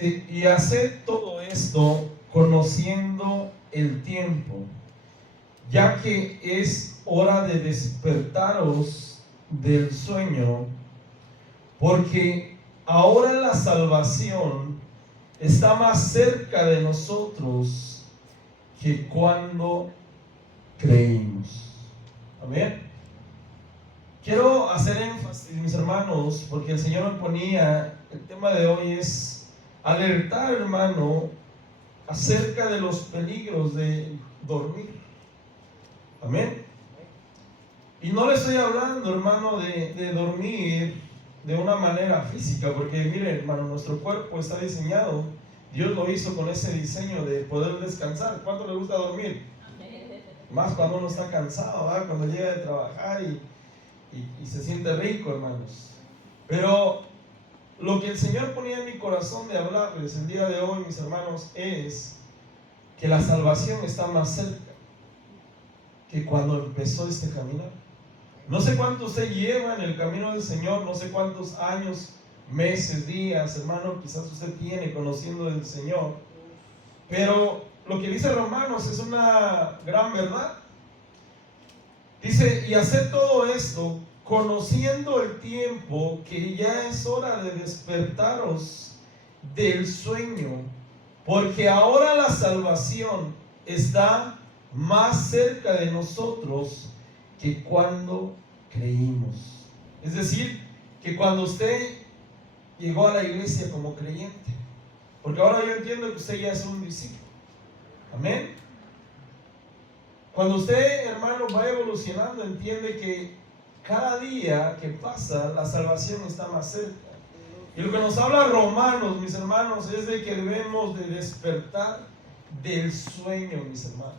Y haced todo esto conociendo el tiempo, ya que es hora de despertaros del sueño, porque ahora la salvación está más cerca de nosotros que cuando creímos. Amén. Quiero hacer énfasis, mis hermanos, porque el Señor me ponía, el tema de hoy es alertar, hermano, acerca de los peligros de dormir. Amén. Y no le estoy hablando, hermano, de dormir de una manera física, porque mire, hermano, nuestro cuerpo está diseñado, Dios lo hizo con ese diseño de poder descansar. ¿Cuánto le gusta dormir? Más cuando uno está cansado, ¿verdad? Cuando llega de trabajar y se siente rico, hermanos. Pero lo que el Señor ponía en mi corazón de hablarles el día de hoy, mis hermanos, es que la salvación está más cerca que cuando empezó este caminar. No sé cuánto usted lleva en el camino del Señor, no sé cuántos años, meses, días, hermano, quizás usted tiene conociendo del Señor, pero lo que dice Romanos es una gran verdad. Dice, y hacer todo esto conociendo el tiempo, que ya es hora de despertaros del sueño, porque ahora la salvación está más cerca de nosotros que cuando creímos. Es decir, que cuando usted llegó a la iglesia como creyente, porque ahora yo entiendo que usted ya es un discípulo. Amén. Cuando usted, hermano, va evolucionando, entiende que cada día que pasa, la salvación está más cerca. Y lo que nos habla Romanos, mis hermanos, es de que debemos de despertar del sueño, mis hermanos.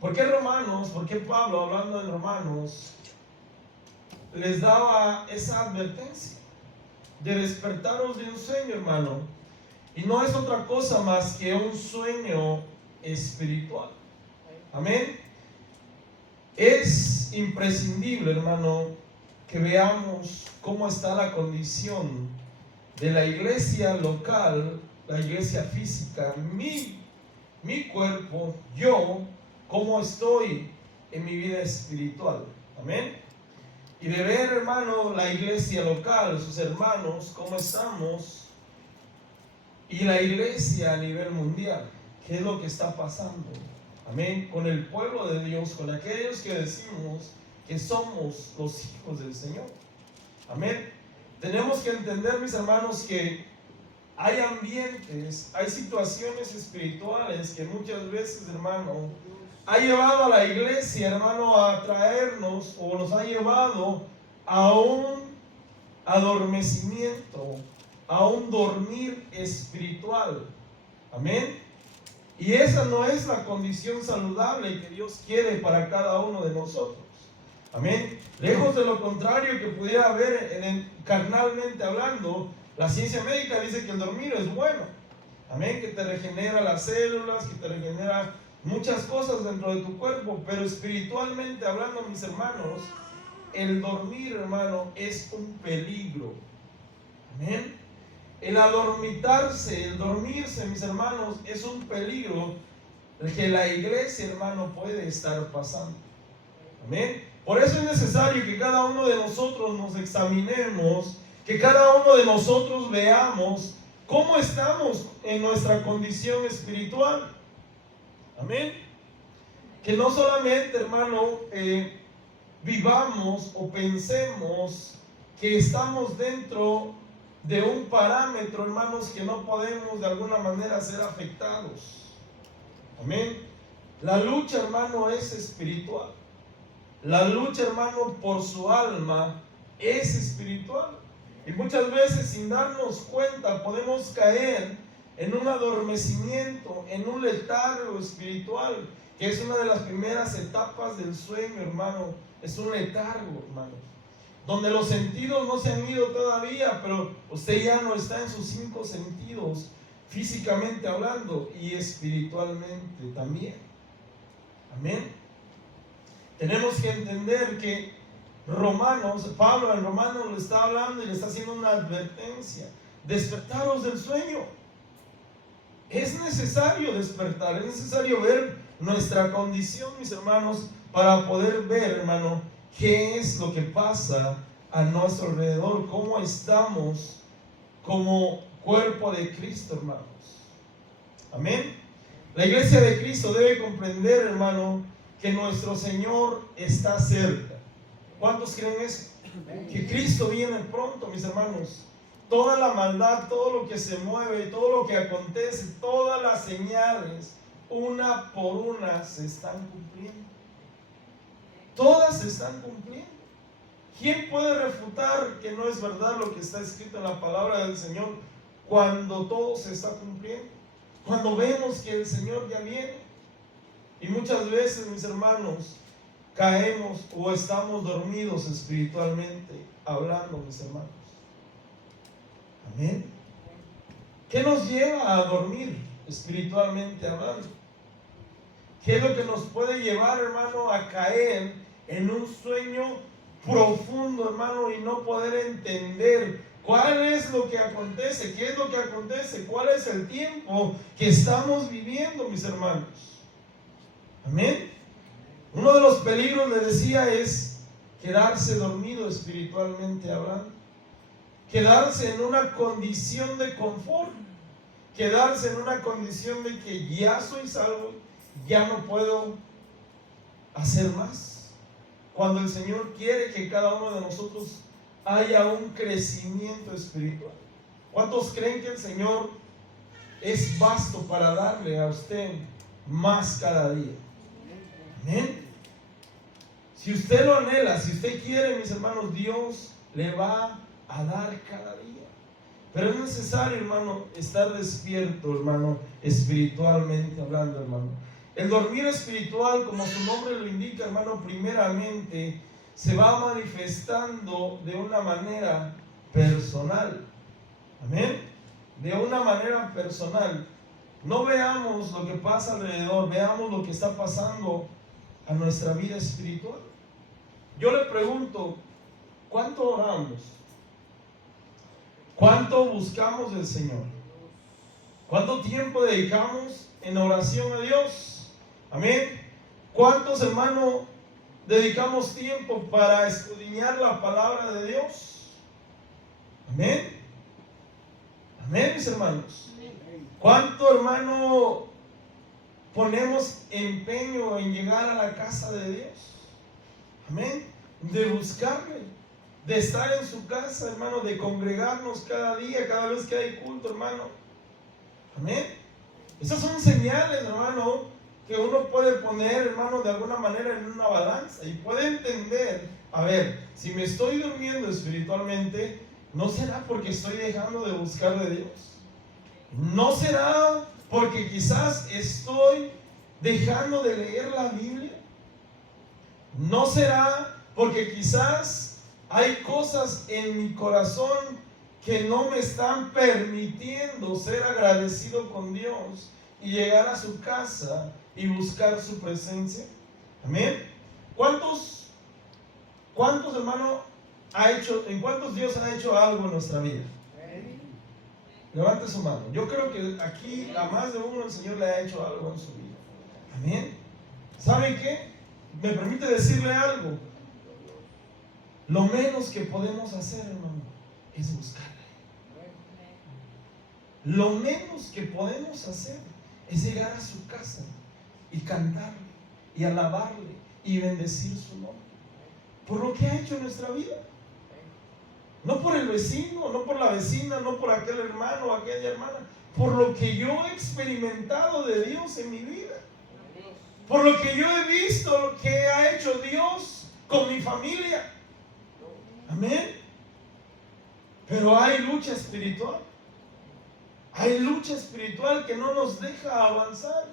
¿Por qué Romanos? ¿Por qué Pablo, hablando de Romanos, les daba esa advertencia de despertaros de un sueño, hermano? Y no es otra cosa más que un sueño espiritual. Amén. Es imprescindible, hermano, que veamos cómo está la condición de la iglesia local, la iglesia física, mi cuerpo, yo, cómo estoy en mi vida espiritual. Amén. Y de ver, hermano, la iglesia local, sus hermanos, cómo estamos, y la iglesia a nivel mundial, qué es lo que está pasando. Amén. Con el pueblo de Dios, con aquellos que decimos que somos los hijos del Señor. Amén. Tenemos que entender, mis hermanos, que hay ambientes, hay situaciones espirituales que muchas veces, hermano, ha llevado a la iglesia, hermano, a traernos o nos ha llevado a un adormecimiento, a un dormir espiritual. Amén. Y esa no es la condición saludable que Dios quiere para cada uno de nosotros. Amén. Lejos de lo contrario que pudiera haber carnalmente hablando, la ciencia médica dice que el dormir es bueno. Amén. Que te regenera las células, que te regenera muchas cosas dentro de tu cuerpo. Pero espiritualmente hablando, mis hermanos, el dormir, hermano, es un peligro. Amén. El adormitarse, el dormirse, mis hermanos, es un peligro que la iglesia, hermano, puede estar pasando. Amén. Por eso es necesario que cada uno de nosotros nos examinemos, que cada uno de nosotros veamos cómo estamos en nuestra condición espiritual. Amén. Que no solamente, hermano, vivamos o pensemos que estamos dentro de un parámetro, hermanos, que no podemos de alguna manera ser afectados. Amén. La lucha, hermano, es espiritual. La lucha, hermano, por su alma es espiritual. Y muchas veces, sin darnos cuenta, podemos caer en un adormecimiento, en un letargo espiritual, que es una de las primeras etapas del sueño, hermano. Es un letargo, hermano, donde los sentidos no se han ido todavía, pero usted ya no está en sus 5 sentidos, físicamente hablando y espiritualmente también. Amén. Tenemos que entender que Pablo en Romanos le está hablando y le está haciendo una advertencia. Despertaros del sueño. Es necesario despertar, es necesario ver nuestra condición, mis hermanos, para poder ver, hermano, qué es lo que pasa a nuestro alrededor, cómo estamos como cuerpo de Cristo, hermanos. Amén. La iglesia de Cristo debe comprender, hermano, que nuestro Señor está cerca. ¿Cuántos creen eso? Que Cristo viene pronto, mis hermanos. Toda la maldad, todo lo que se mueve, todo lo que acontece, todas las señales, una por una, se están cumpliendo. Todas se están cumpliendo. ¿Quién puede refutar que no es verdad lo que está escrito en la palabra del Señor cuando todo se está cumpliendo? Cuando vemos que el Señor ya viene. Y muchas veces, mis hermanos, caemos o estamos dormidos espiritualmente hablando, mis hermanos. Amén. ¿Qué nos lleva a dormir espiritualmente hablando? ¿Qué es lo que nos puede llevar, hermano, a caer en un sueño profundo, hermano, y no poder entender cuál es lo que acontece, qué es lo que acontece, cuál es el tiempo que estamos viviendo, mis hermanos? Amén. Uno de los peligros, le decía, es quedarse dormido espiritualmente hablando. Quedarse en una condición de confort, quedarse en una condición de que ya soy salvo, ya no puedo hacer más. Cuando el Señor quiere que cada uno de nosotros haya un crecimiento espiritual. ¿Cuántos creen que el Señor es vasto para darle a usted más cada día? Amén. Si usted lo anhela, si usted quiere, mis hermanos, Dios le va a dar cada día. Pero es necesario, hermano, estar despierto, hermano, espiritualmente hablando, hermano. El dormir espiritual, como su nombre lo indica, hermano, primeramente se va manifestando de una manera personal. Amén. De una manera personal. No veamos lo que pasa alrededor, veamos lo que está pasando a nuestra vida espiritual. Yo le pregunto, ¿cuánto oramos? ¿Cuánto buscamos del Señor? ¿Cuánto tiempo dedicamos en oración a Dios? Amén. ¿Cuántos, hermanos, dedicamos tiempo para escudriñar la palabra de Dios? Amén. Amén, mis hermanos. ¿Cuánto, hermano, ponemos empeño en llegar a la casa de Dios? Amén. De buscarle, de estar en su casa, hermano, de congregarnos cada día, cada vez que hay culto, hermano. Amén. Esas son señales, hermano, que uno puede poner, hermano, de alguna manera en una balanza y puede entender, a ver, si me estoy durmiendo espiritualmente, ¿no será porque estoy dejando de buscar de Dios? ¿No será porque quizás estoy dejando de leer la Biblia? ¿No será porque quizás hay cosas en mi corazón que no me están permitiendo ser agradecido con Dios y llegar a su casa y buscar su presencia? Amén. ¿Cuántos hermanos en cuántos Dios ha hecho algo en nuestra vida? Levante su mano. Yo creo que aquí a más de uno el Señor le ha hecho algo en su vida. Amén. ¿Saben qué? Me permite decirle algo. Lo menos que podemos hacer, hermano, es buscarle. Lo menos que podemos hacer es llegar a su casa y cantarle y alabarle y bendecir su nombre por lo que ha hecho en nuestra vida. No por el vecino, no por la vecina, no por aquel hermano o aquella hermana, por lo que yo he experimentado de Dios en mi vida, por lo que yo he visto lo que ha hecho Dios con mi familia. Amén. Pero hay lucha espiritual. Hay lucha espiritual que no nos deja avanzar,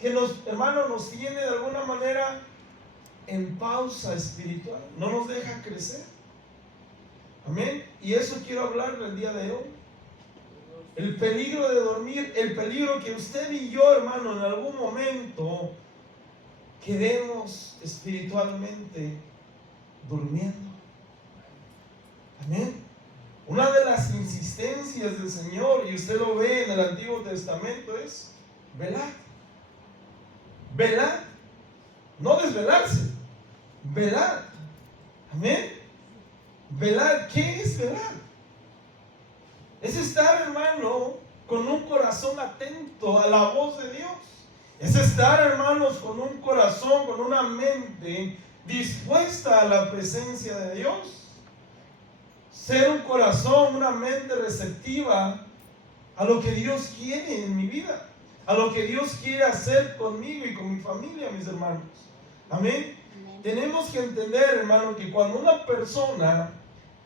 que hermanos, nos tiene de alguna manera en pausa espiritual, no nos deja crecer. Amén. Y eso quiero hablar el día de hoy. El peligro de dormir, el peligro que usted y yo, hermano, en algún momento quedemos espiritualmente durmiendo. Amén. Una de las insistencias del Señor, y usted lo ve en el Antiguo Testamento, es velad. Velad. No desvelarse. Velad. Amén. Velad. ¿Qué es velar? Es estar, hermano, con un corazón atento a la voz de Dios. Es estar, hermanos, con un corazón, con una mente dispuesta a la presencia de Dios. Ser un corazón, una mente receptiva a lo que Dios quiere en mi vida, a lo que Dios quiere hacer conmigo y con mi familia, mis hermanos. Amén. Tenemos que entender, hermano, que cuando una persona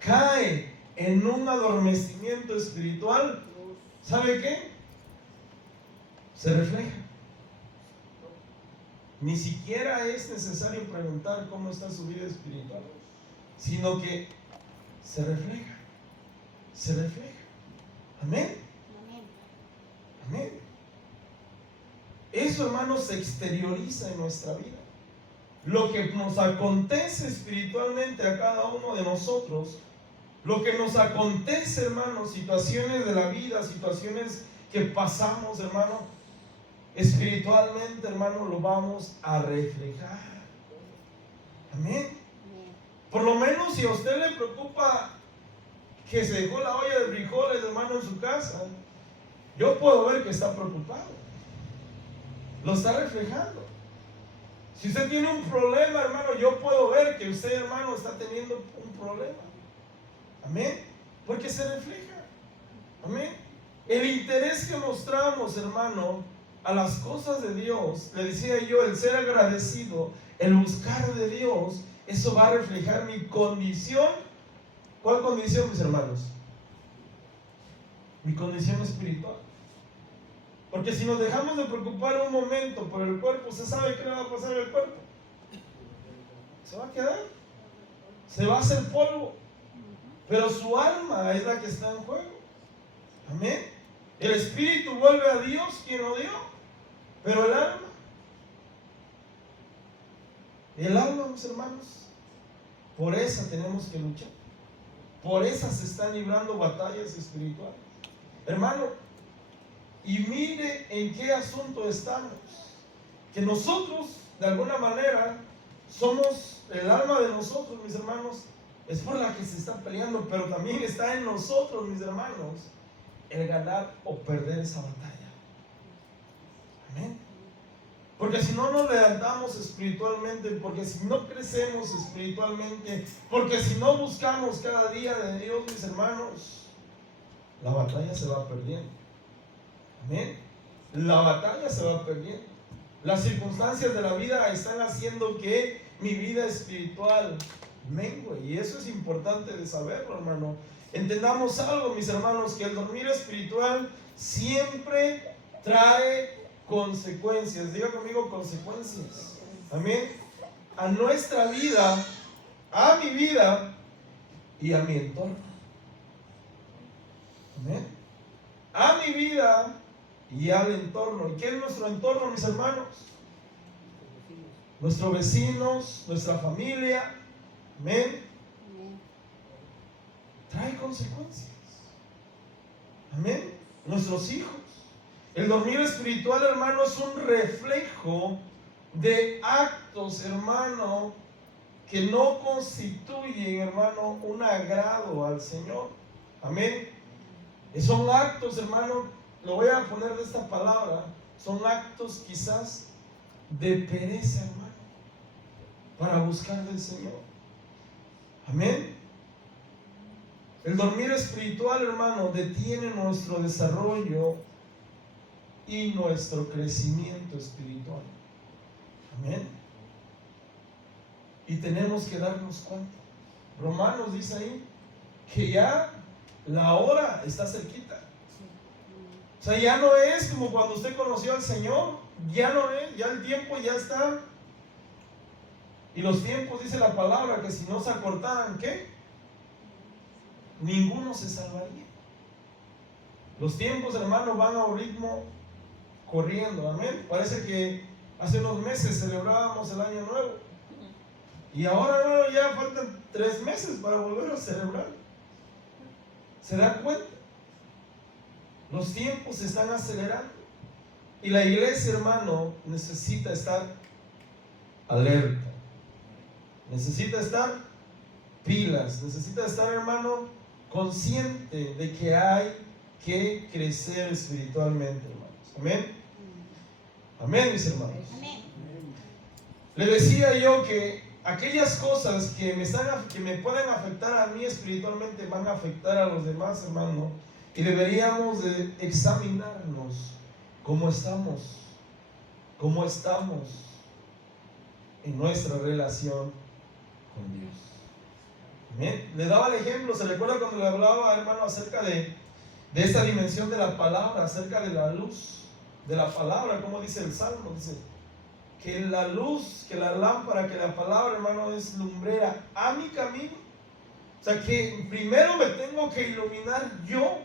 cae en un adormecimiento espiritual, ¿sabe qué? Se refleja. Ni siquiera es necesario preguntar cómo está su vida espiritual, sino que se refleja. Se refleja. Amén. Amén. Eso, hermanos, se exterioriza en nuestra vida. Lo que nos acontece espiritualmente a cada uno de nosotros, lo que nos acontece, hermanos, situaciones de la vida, situaciones que pasamos, hermano, espiritualmente, hermano, lo vamos a reflejar. Amén. Por lo menos si a usted le preocupa que se dejó la olla de frijoles, hermano, en su casa, yo puedo ver que está preocupado. Lo está reflejando. Si usted tiene un problema, hermano, yo puedo ver que usted, hermano, está teniendo un problema. Amén. Porque se refleja. Amén. El interés que mostramos, hermano, a las cosas de Dios, le decía yo, el ser agradecido, el buscar de Dios, eso va a reflejar mi condición. ¿Cuál condición, mis hermanos? Mi condición espiritual. Porque si nos dejamos de preocupar un momento por el cuerpo, ¿usted sabe qué le va a pasar al cuerpo? Se va a quedar. Se va a hacer polvo. Pero su alma es la que está en juego. Amén. El espíritu vuelve a Dios, quien lo dio. Pero el alma, mis hermanos, por esa tenemos que luchar. Por esa se están librando batallas espirituales. Hermano, y mire en qué asunto estamos. Que nosotros, de alguna manera, somos el alma de nosotros, mis hermanos, es por la que se está peleando, pero también está en nosotros, mis hermanos, el ganar o perder esa batalla. Amén. Porque si no nos levantamos espiritualmente, porque si no crecemos espiritualmente, porque si no buscamos cada día de Dios, mis hermanos, la batalla se va perdiendo. Amén. La batalla se va perdiendo. Las circunstancias de la vida están haciendo que mi vida espiritual mengue, y eso es importante de saberlo, hermano. Entendamos algo, mis hermanos, que el dormir espiritual siempre trae consecuencias. Diga conmigo, consecuencias. Amén. A nuestra vida, a mi vida y a mi entorno. Amén. A mi vida y al entorno. ¿Y qué es nuestro entorno, mis hermanos? Nuestros vecinos, nuestra familia. Amén. Trae consecuencias. Amén. Nuestros hijos. El dormir espiritual, hermano, es un reflejo de actos, hermano, que no constituyen, hermano, un agrado al Señor. Amén. Son actos, hermano, lo voy a poner de esta palabra, son actos quizás de pereza, hermano, para buscar del Señor. Amén. El dormir espiritual, hermano, detiene nuestro desarrollo y nuestro crecimiento espiritual. Amén. Y tenemos que darnos cuenta. Romanos dice ahí que ya la hora está cerquita. O sea, ya no es como cuando usted conoció al Señor. Ya no es, ya el tiempo ya está. Y los tiempos, dice la palabra, que si no se acortaran, ¿qué? Ninguno se salvaría. Los tiempos, hermanos, van a un ritmo corriendo. Amén. Parece que hace unos meses celebrábamos el año nuevo. Y ahora, hermano, ya faltan 3 meses para volver a celebrar. ¿Se dan cuenta? Los tiempos se están acelerando. Y la iglesia, hermano, necesita estar alerta. Necesita estar pilas. Necesita estar, hermano, consciente de que hay que crecer espiritualmente, hermanos. Amén. Amén, mis hermanos. Amén. Le decía yo que aquellas cosas que me pueden afectar a mí espiritualmente van a afectar a los demás, hermano. Y deberíamos de examinarnos cómo estamos en nuestra relación con Dios. Amén. Le daba el ejemplo, ¿se recuerda cuando le hablaba, hermano, acerca de esta dimensión de la palabra, acerca de la luz de la palabra? Como dice el Salmo, dice que la luz, que la lámpara, que la palabra, hermano, es lumbrera a mi camino. O sea que primero me tengo que iluminar yo.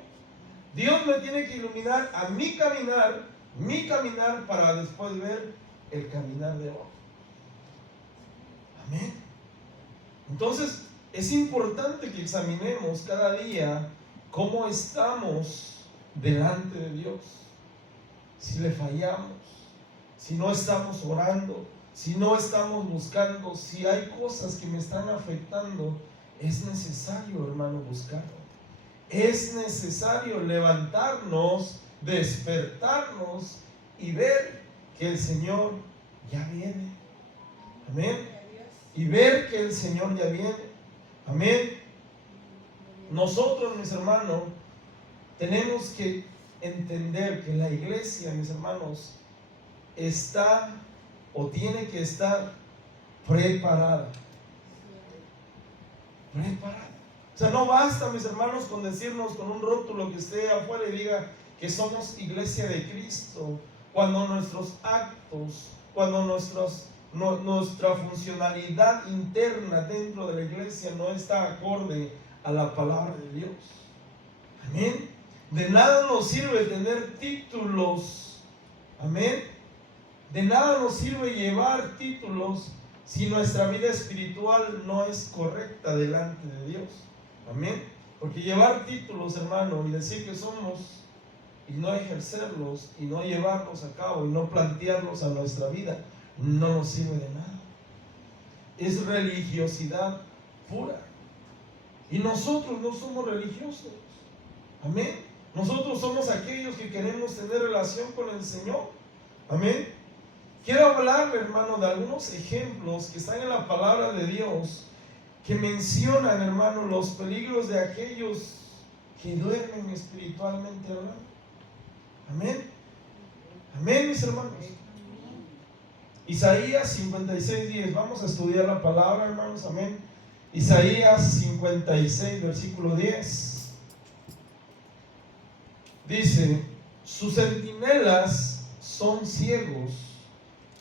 Dios me tiene que iluminar a mi caminar para después ver el caminar de otro. Amén. Entonces es importante que examinemos cada día cómo estamos delante de Dios. Si le fallamos, si no estamos orando, si no estamos buscando, si hay cosas que me están afectando, es necesario, hermano, buscarlo. Es necesario levantarnos, despertarnos y ver que el Señor ya viene. Amén. Y ver que el Señor ya viene. Amén. Nosotros, mis hermanos, tenemos que entender que la iglesia, mis hermanos, está o tiene que estar preparada. Preparada. O sea, no basta, mis hermanos, con decirnos con un rótulo que esté afuera y diga que somos iglesia de Cristo, cuando nuestros actos, cuando nuestra funcionalidad interna dentro de la iglesia no está acorde a la palabra de Dios. Amén. De nada nos sirve tener títulos. Amén. De nada nos sirve llevar títulos si nuestra vida espiritual no es correcta delante de Dios. Amén. Porque llevar títulos, hermano, y decir que somos, y no ejercerlos, y no llevarlos a cabo, y no plantearlos a nuestra vida, no nos sirve de nada. Es religiosidad pura. Y nosotros no somos religiosos. Amén. Nosotros somos aquellos que queremos tener relación con el Señor. Amén. Quiero hablarle, hermano, de algunos ejemplos que están en la palabra de Dios, que mencionan, hermano, los peligros de aquellos que duermen espiritualmente hablando. Amén. Amén, mis hermanos. Isaías 56:10. Vamos a estudiar la palabra, hermanos. Amén. Isaías 56, versículo 10. Dice: sus centinelas son ciegos,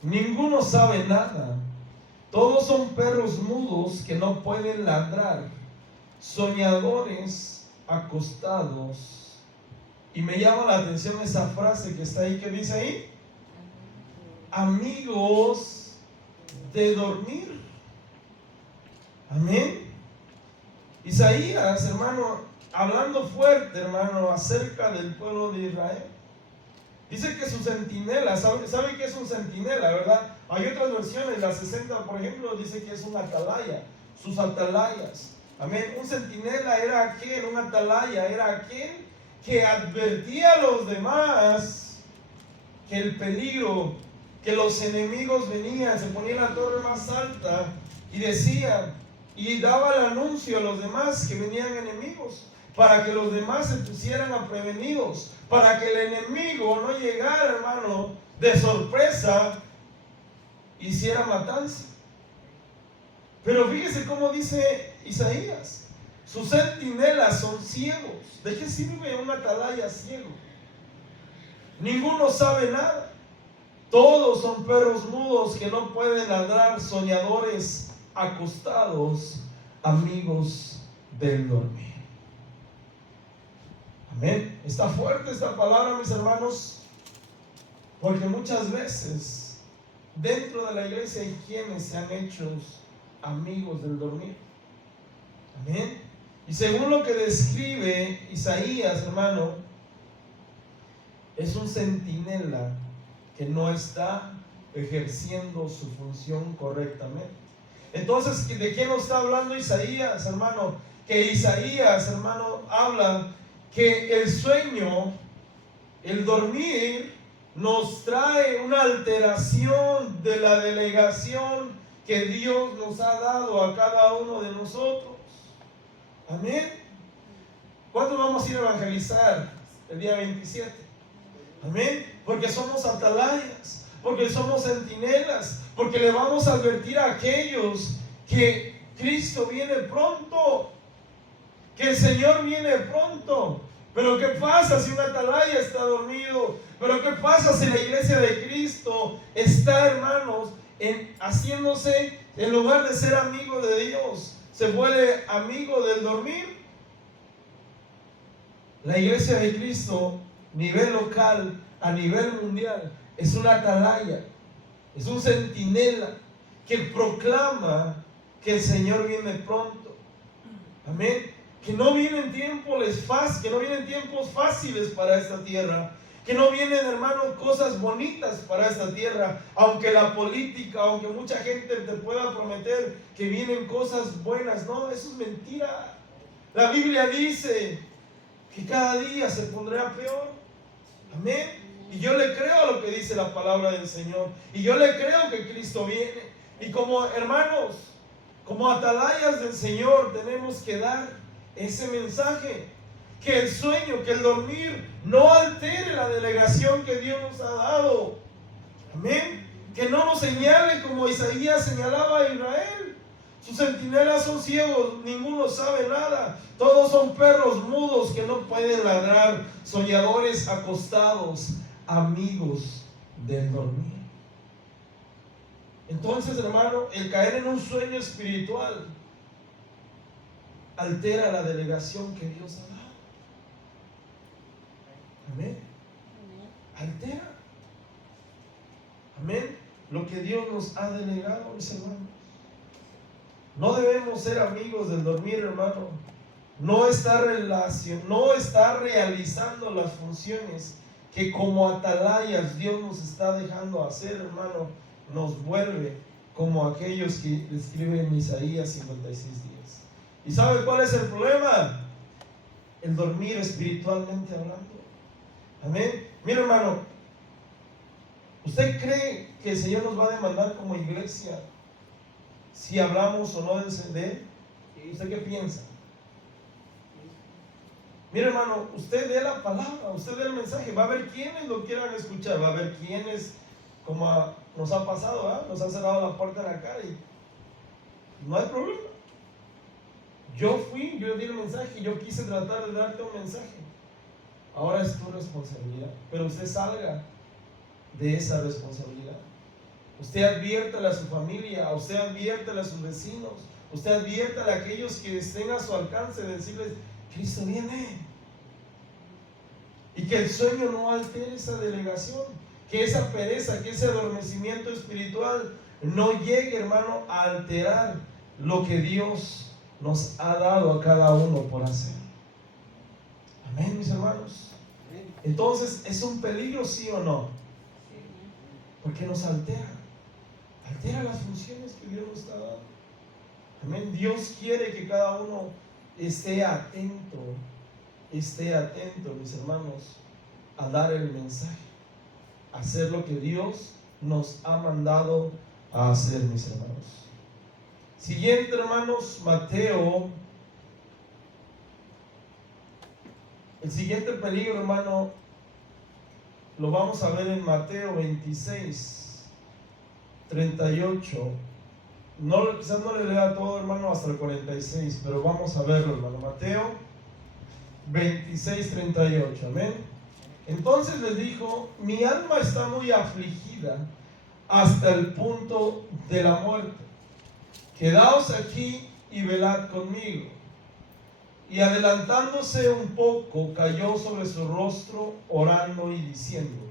ninguno sabe nada. Todos son perros mudos que no pueden ladrar, soñadores acostados. Y me llama la atención esa frase que está ahí, que dice ahí: amigos de dormir. Amén. Isaías, hermano, hablando fuerte, hermano, acerca del pueblo de Israel. Dice que sus centinelas, ¿sabe qué es un centinela, verdad? Hay otras versiones, la 60, por ejemplo, dice que es un atalaya, sus atalayas. Amén. Un centinela era aquel, un atalaya era aquel que advertía a los demás que el peligro, que los enemigos venían, se ponía en la torre más alta y decía, y daba el anuncio a los demás que venían enemigos, para que los demás se pusieran prevenidos, para que el enemigo no llegara, hermano, de sorpresa, hiciera matanza. Pero fíjese cómo dice Isaías: sus centinelas son ciegos. ¿De qué sirve un atalaya ciego? Ninguno sabe nada. Todos son perros mudos que no pueden ladrar, soñadores acostados, amigos del dormir. Amén. Está fuerte esta palabra, mis hermanos, porque muchas veces dentro de la iglesia hay quienes se han hecho amigos del dormir. Amén. Y según lo que describe Isaías, hermano, es un centinela que no está ejerciendo su función correctamente. Entonces, ¿de qué nos está hablando Isaías, hermano? Que Isaías, hermano, habla que el sueño, el dormir, nos trae una alteración de la delegación que Dios nos ha dado a cada uno de nosotros. Amén. ¿Cuándo vamos a ir a evangelizar? El día 27. Amén. Porque somos atalayas, porque somos centinelas, porque le vamos a advertir a aquellos que Cristo viene pronto, que el Señor viene pronto. Pero ¿qué pasa si un atalaya está dormido? Pero ¿qué pasa si la iglesia de Cristo está, hermanos, haciéndose, en lugar de ser amigo de Dios, se vuelve amigo del dormir? La iglesia de Cristo, nivel local, a nivel mundial, es una atalaya, es un centinela que proclama que el Señor viene pronto. Amén. Que no vienen tiempos fáciles para esta tierra, que no vienen, hermanos, cosas bonitas para esta tierra, aunque la política, aunque mucha gente te pueda prometer que vienen cosas buenas. No, eso es mentira. La Biblia dice que cada día se pondrá peor. Amén. Y yo le creo a lo que dice la palabra del Señor, y yo le creo que Cristo viene. Y como hermanos, como atalayas del Señor, tenemos que dar ese mensaje, que el sueño, que el dormir no altere la delegación que Dios nos ha dado. Amén. Que no nos señale como Isaías señalaba a Israel. Sus centinelas son ciegos, ninguno sabe nada. Todos son perros mudos que no pueden ladrar, soñadores acostados, amigos del dormir. Entonces, hermano, el caer en un sueño espiritual altera la delegación que Dios ha dado. Amén. Altera. Amén. Lo que Dios nos ha delegado, mis hermanos. No debemos ser amigos del dormir, hermano. No está realizando las funciones que como atalayas Dios nos está dejando hacer, hermano. Nos vuelve como aquellos que describen en Isaías 56 días. ¿Y sabe cuál es el problema? El dormir espiritualmente hablando. Amén. Mira, hermano, ¿usted cree que el Señor nos va a demandar como iglesia si hablamos o no de Él? ¿Usted qué piensa? Mira, hermano, usted dé la palabra, usted dé el mensaje. Va a haber quienes lo quieran escuchar, va a haber quienes, como nos ha pasado, ¿verdad? Nos han cerrado la puerta en la cara y no hay problema. Yo di el mensaje, yo quise tratar de darte un mensaje. Ahora es tu responsabilidad, pero usted salga de esa responsabilidad. Usted adviértale a su familia, usted adviértale a sus vecinos, usted adviértale a aquellos que estén a su alcance de decirles: Cristo viene. Y que el sueño no altere esa delegación, que esa pereza, que ese adormecimiento espiritual no llegue, hermano, a alterar lo que Dios nos ha dado a cada uno por hacer. Amén, mis hermanos. Entonces, ¿es un peligro, sí o no? Porque nos altera las funciones que Dios nos está dando. Amén. Dios quiere que cada uno esté atento, mis hermanos, a dar el mensaje, a hacer lo que Dios nos ha mandado a hacer, mis hermanos. Siguiente, hermanos, Mateo. El siguiente peligro, hermano, lo vamos a ver en Mateo 26, 38. Quizás no le lea todo, hermano, hasta el 46, pero vamos a verlo, hermano. Mateo 26, 38. Amén. Entonces les dijo: mi alma está muy afligida hasta el punto de la muerte. Quedaos aquí y velad conmigo. Y adelantándose un poco, cayó sobre su rostro, orando y diciendo: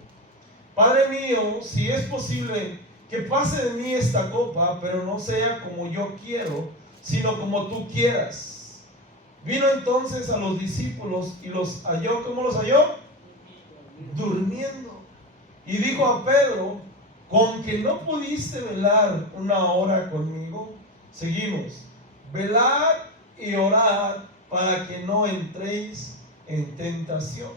Padre mío, si es posible, que pase de mí esta copa, pero no sea como yo quiero, sino como tú quieras. Vino entonces a los discípulos y los halló. ¿Cómo los halló? Durmiendo. Y dijo a Pedro: ¿con que no pudiste velar una hora conmigo? Seguimos. Velad y orad para que no entréis en tentación.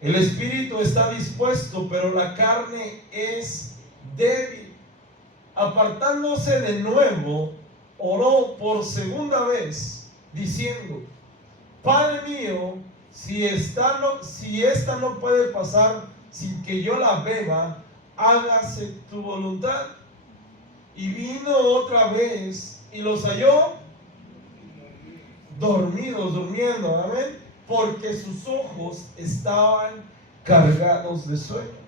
El espíritu está dispuesto, pero la carne es débil. Apartándose de nuevo, oró por segunda vez, diciendo: Padre mío, si esta no puede pasar sin que yo la beba, hágase tu voluntad. Y vino otra vez y los halló dormidos, durmiendo, amén, porque sus ojos estaban cargados de sueño.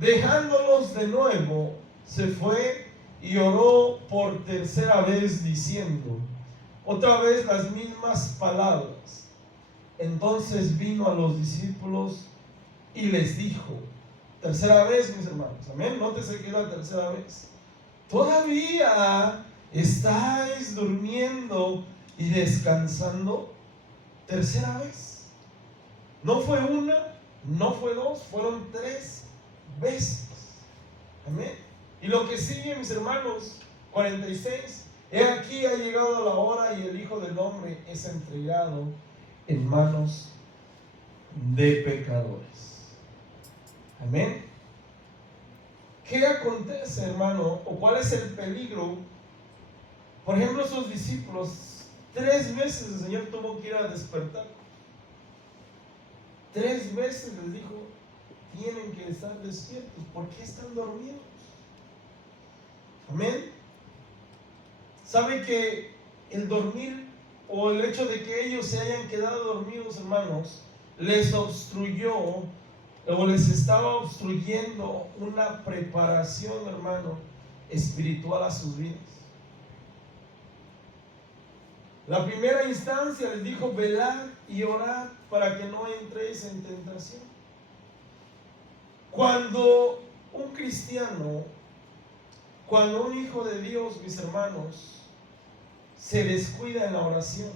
Dejándolos de nuevo, se fue y oró por tercera vez, diciendo otra vez las mismas palabras. Entonces vino a los discípulos y les dijo, tercera vez, mis hermanos, amén, nótese que es la tercera vez: ¿todavía estáis durmiendo y descansando? Tercera vez. No fue una, no fue dos, fueron tres veces. Amén. Y lo que sigue, mis hermanos, 46: he aquí ha llegado la hora y el Hijo del Hombre es entregado en manos de pecadores. Amén. ¿Qué acontece, hermano? ¿O cuál es el peligro? Por ejemplo, sus discípulos, tres veces el Señor tuvo que ir a despertar. Tres veces les dijo: tienen que estar despiertos. ¿Por qué están dormidos? Amén. ¿Sabe que el dormir o el hecho de que ellos se hayan quedado dormidos, hermanos, les obstruyó o les estaba obstruyendo una preparación, hermano, espiritual a sus vidas? La primera instancia les dijo: velad y orad para que no entréis en tentación. Cuando un cristiano, cuando un hijo de Dios, mis hermanos, se descuida en la oración,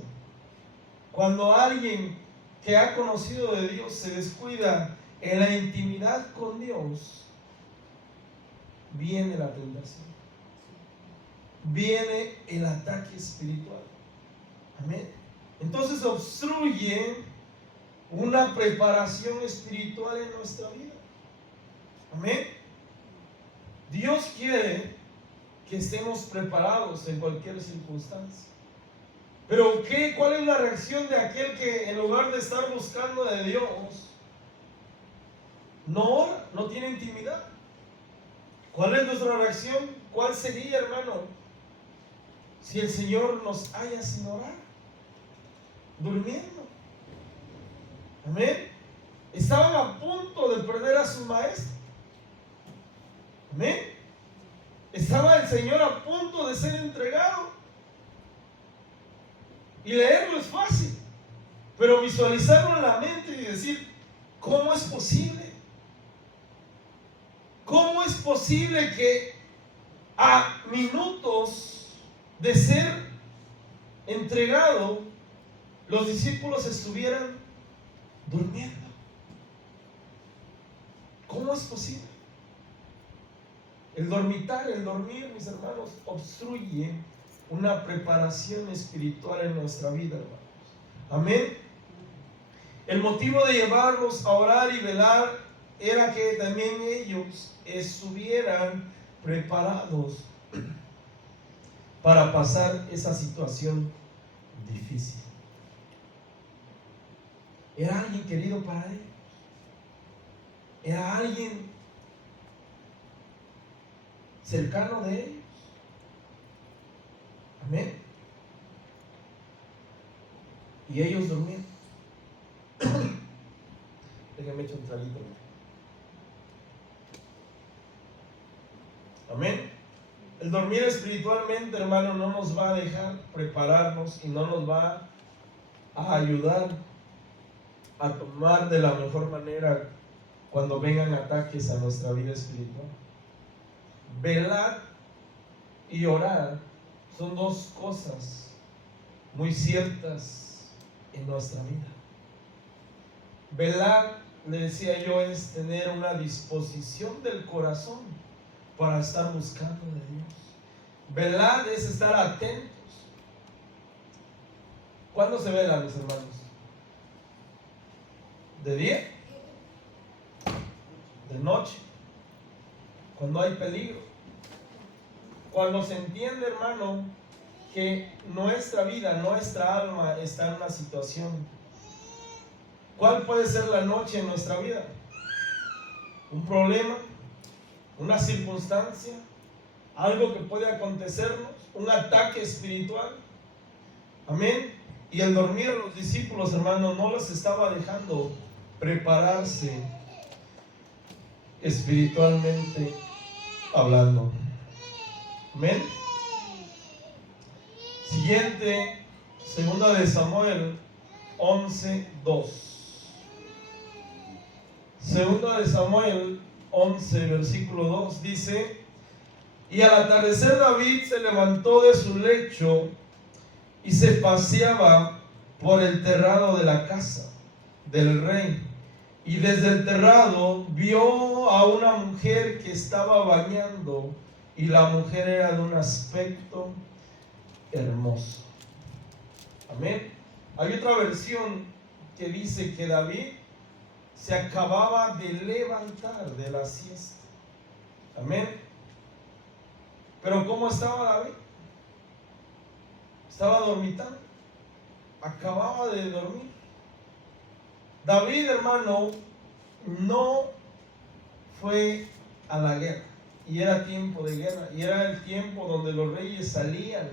cuando alguien que ha conocido de Dios se descuida en la intimidad con Dios, viene la tentación, viene el ataque espiritual. Amén. Entonces obstruye una preparación espiritual en nuestra vida. Amén. Dios quiere que estemos preparados en cualquier circunstancia. Pero ¿cuál es la reacción de aquel que en lugar de estar buscando de Dios, no ora, no tiene intimidad? ¿Cuál es nuestra reacción? ¿Cuál sería, hermano, si el Señor nos halla sin orar? Durmiendo. Amén. Estaban a punto de perder a su maestro. Amén. Estaba el Señor a punto de ser entregado. Y leerlo es fácil, pero visualizarlo en la mente y decir: ¿cómo es posible? ¿Cómo es posible que a minutos de ser entregado los discípulos estuvieran durmiendo? ¿Cómo es posible? El dormir, mis hermanos, obstruye una preparación espiritual en nuestra vida, hermanos. Amén. El motivo de llevarlos a orar y velar era que también ellos estuvieran preparados para pasar esa situación difícil. Era alguien querido para ellos. Era alguien cercano de ellos. Amén. Y ellos durmieron. Déjenme echar un traguito. Amén. El dormir espiritualmente, hermano, no nos va a dejar prepararnos y no nos va a ayudar a tomar de la mejor manera cuando vengan ataques a nuestra vida espiritual. Velar y orar son dos cosas muy ciertas en nuestra vida. Velar, le decía yo, es tener una disposición del corazón para estar buscando de Dios. Velar es estar atentos. ¿Cuándo se vela, mis hermanos? ¿De día? ¿De noche? Cuando hay peligro. Cuando se entiende, hermano, que nuestra vida, nuestra alma está en una situación. ¿Cuál puede ser la noche en nuestra vida? Un problema, una circunstancia, algo que puede acontecernos, un ataque espiritual. Amén. Y el dormir a los discípulos, hermanos, no los estaba dejando prepararse espiritualmente hablando. Amén. Siguiente, segunda de Samuel 11:2. Segunda de Samuel 11, versículo 2 dice: y al atardecer David se levantó de su lecho y se paseaba por el terrado de la casa del rey. Y desde el terrado vio a una mujer que estaba bañando, y la mujer era de un aspecto hermoso. Amén. Hay otra versión que dice que David se acababa de levantar de la siesta. Amén. Pero ¿cómo estaba David? Estaba dormitando. Acababa de dormir. David, hermano, no fue a la guerra. Y era tiempo de guerra. Y era el tiempo donde los reyes salían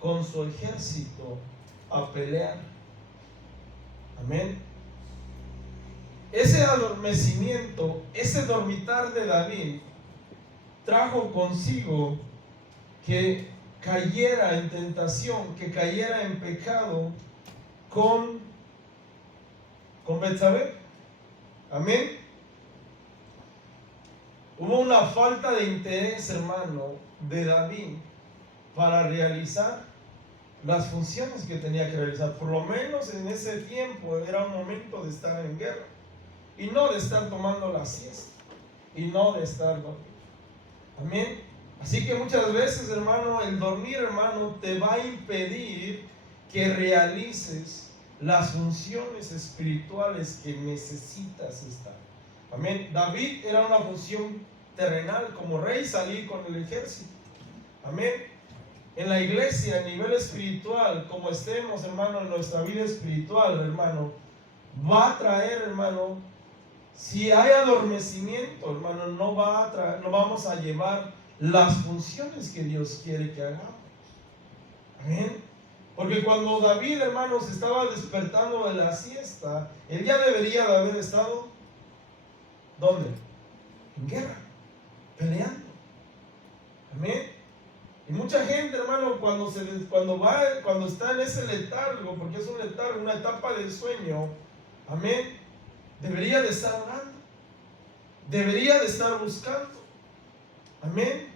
con su ejército a pelear. Amén. Ese adormecimiento, ese dormitar de David trajo consigo que cayera en tentación, que cayera en pecado con Betsabé. Amén. Hubo una falta de interés, hermano, de David para realizar las funciones que tenía que realizar. Por lo menos en ese tiempo era un momento de estar en guerra y no de estar tomando la siesta y no de estar dormido. Amén. Así que muchas veces, hermano, el dormir, hermano, te va a impedir que realices las funciones espirituales que necesitas estar. Amén. David era una función terrenal, como rey, salir con el ejército. Amén. En la iglesia, a nivel espiritual, como estemos, hermano, en nuestra vida espiritual, hermano, va a traer, hermano, si hay adormecimiento, hermano, no vamos a llevar las funciones que Dios quiere que hagamos. Amén. Porque cuando David, hermanos, estaba despertando de la siesta, él ya debería de haber estado, ¿dónde? En guerra, peleando. Amén. Y mucha gente, hermano, cuando está en ese letargo, porque es un letargo, una etapa del sueño, amén, debería de estar orando, debería de estar buscando. Amén.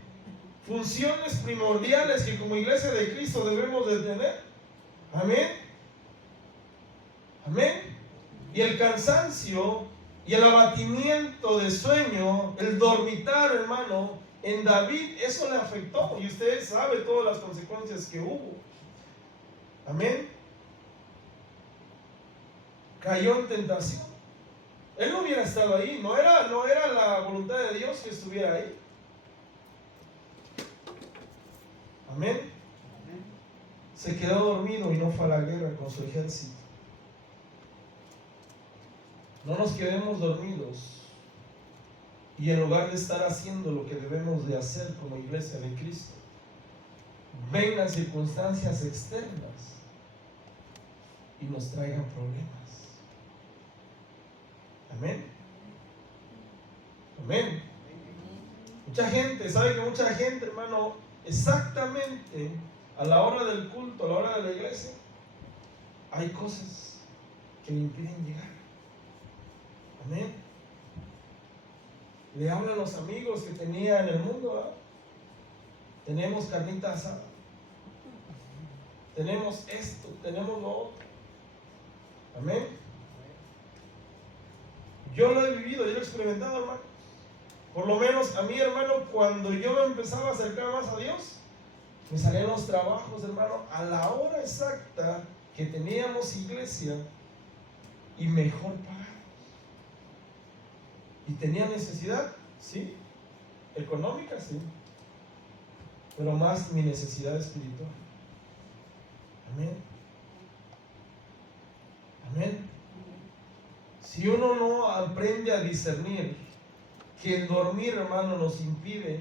Funciones primordiales que como iglesia de Cristo debemos de tener. Amén. Amén. Y el cansancio y el abatimiento de sueño, el dormitar, hermano, en David, eso le afectó. Y usted sabe todas las consecuencias que hubo. Amén. Cayó en tentación. Él no hubiera estado ahí. No era la voluntad de Dios que estuviera ahí. Amén. Se quedó dormido y no fue a la guerra con su ejército. No nos quedemos dormidos y en lugar de estar haciendo lo que debemos de hacer como iglesia de Cristo, vengan circunstancias externas y nos traigan problemas. Amén. Amén. Mucha gente, ¿sabe que mucha gente, hermano, exactamente a la hora del culto, a la hora de la iglesia, hay cosas que le impiden llegar? Amén. Le hablan los amigos que tenía en el mundo, ¿verdad? Tenemos carnita asada. tenemos esto, tenemos lo otro. Amén. Yo lo he vivido, yo lo he experimentado, hermano. Por lo menos a mí, hermano, cuando yo me empezaba a acercar más a Dios, me salían los trabajos, hermano, a la hora exacta que teníamos iglesia y mejor pagados. ¿Y tenía necesidad? Sí. Económica, sí. Pero más mi necesidad espiritual. Amén. Amén. Si uno no aprende a discernir que el dormir, hermano, nos impide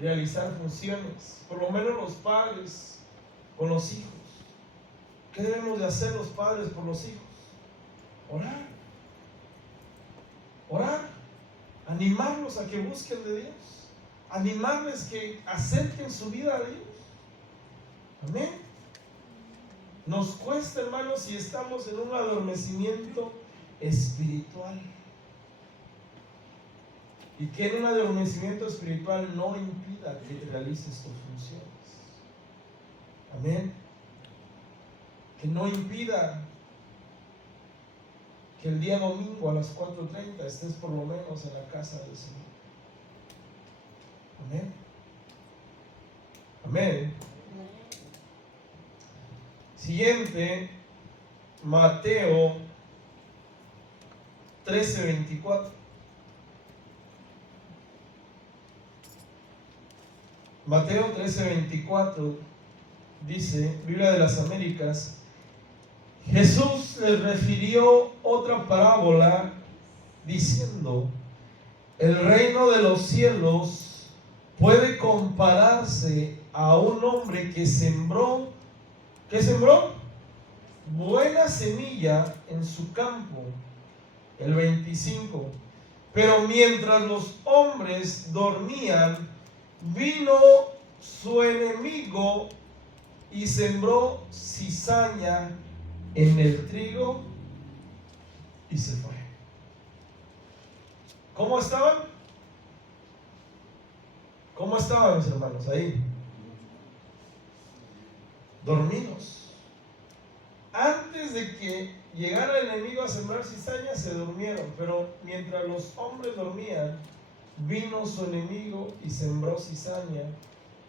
realizar funciones, por lo menos los padres con los hijos. ¿Qué debemos de hacer los padres por los hijos? Orar. Orar. Animarlos a que busquen de Dios. Animarles que acerquen su vida a Dios. Amén. Nos cuesta, hermanos, si estamos en un adormecimiento espiritual. Y que en un adormecimiento espiritual no impida que realices tus funciones. Amén. Que no impida que el día domingo a las 4:30 estés por lo menos en la casa del Señor. Amén. Amén. Siguiente, Mateo 13:24. Mateo 13:24 dice, Biblia de las Américas: Jesús les refirió otra parábola diciendo: el reino de los cielos puede compararse a un hombre que sembró, ¿qué sembró? Buena semilla en su campo. El 25. Pero mientras los hombres dormían, vino su enemigo y sembró cizaña en el trigo y se fue. ¿Cómo estaban? ¿Cómo estaban, mis hermanos? Ahí. Dormidos. Antes de que llegara el enemigo a sembrar cizaña, se durmieron. Pero mientras los hombres dormían, vino su enemigo y sembró cizaña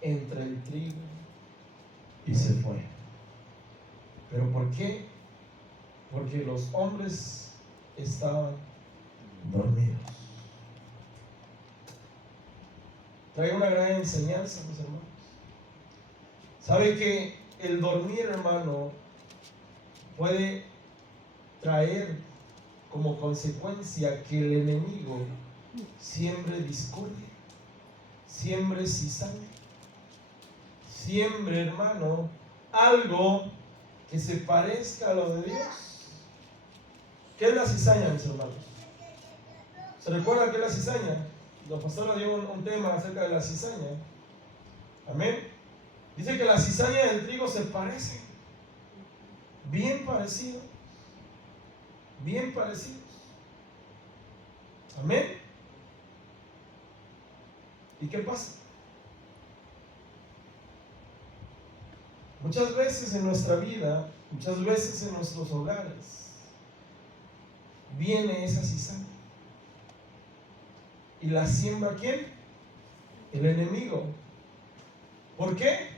entre el trigo y se fue. ¿Pero por qué? Porque los hombres estaban dormidos. Trae una gran enseñanza, mis hermanos. ¿Sabe que el dormir, hermano, puede traer como consecuencia que el enemigo siembre discordia, siembre cizaña, siembre, hermano, algo que se parezca a lo de Dios? ¿Qué es la cizaña, mis hermanos? ¿Se recuerda qué es la cizaña? La pastora dio un tema acerca de la cizaña. Amén. Dice que la cizaña y el trigo se parecen. Bien parecidos. Bien parecidos. Amén. ¿Y qué pasa? Muchas veces en nuestra vida, muchas veces en nuestros hogares, viene esa cizaña. ¿Y la siembra quién? El enemigo. ¿Por qué?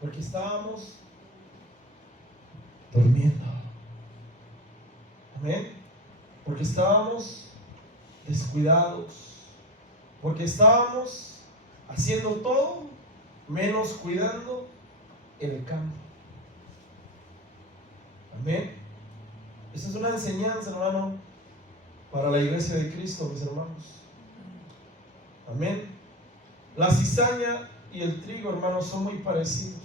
Porque estábamos durmiendo. Amén. Porque estábamos descuidados. Porque estábamos haciendo todo menos cuidando el campo. Amén. Esa es una enseñanza, hermano, para la iglesia de Cristo, mis hermanos. Amén. La cizaña y el trigo, hermanos, son muy parecidos.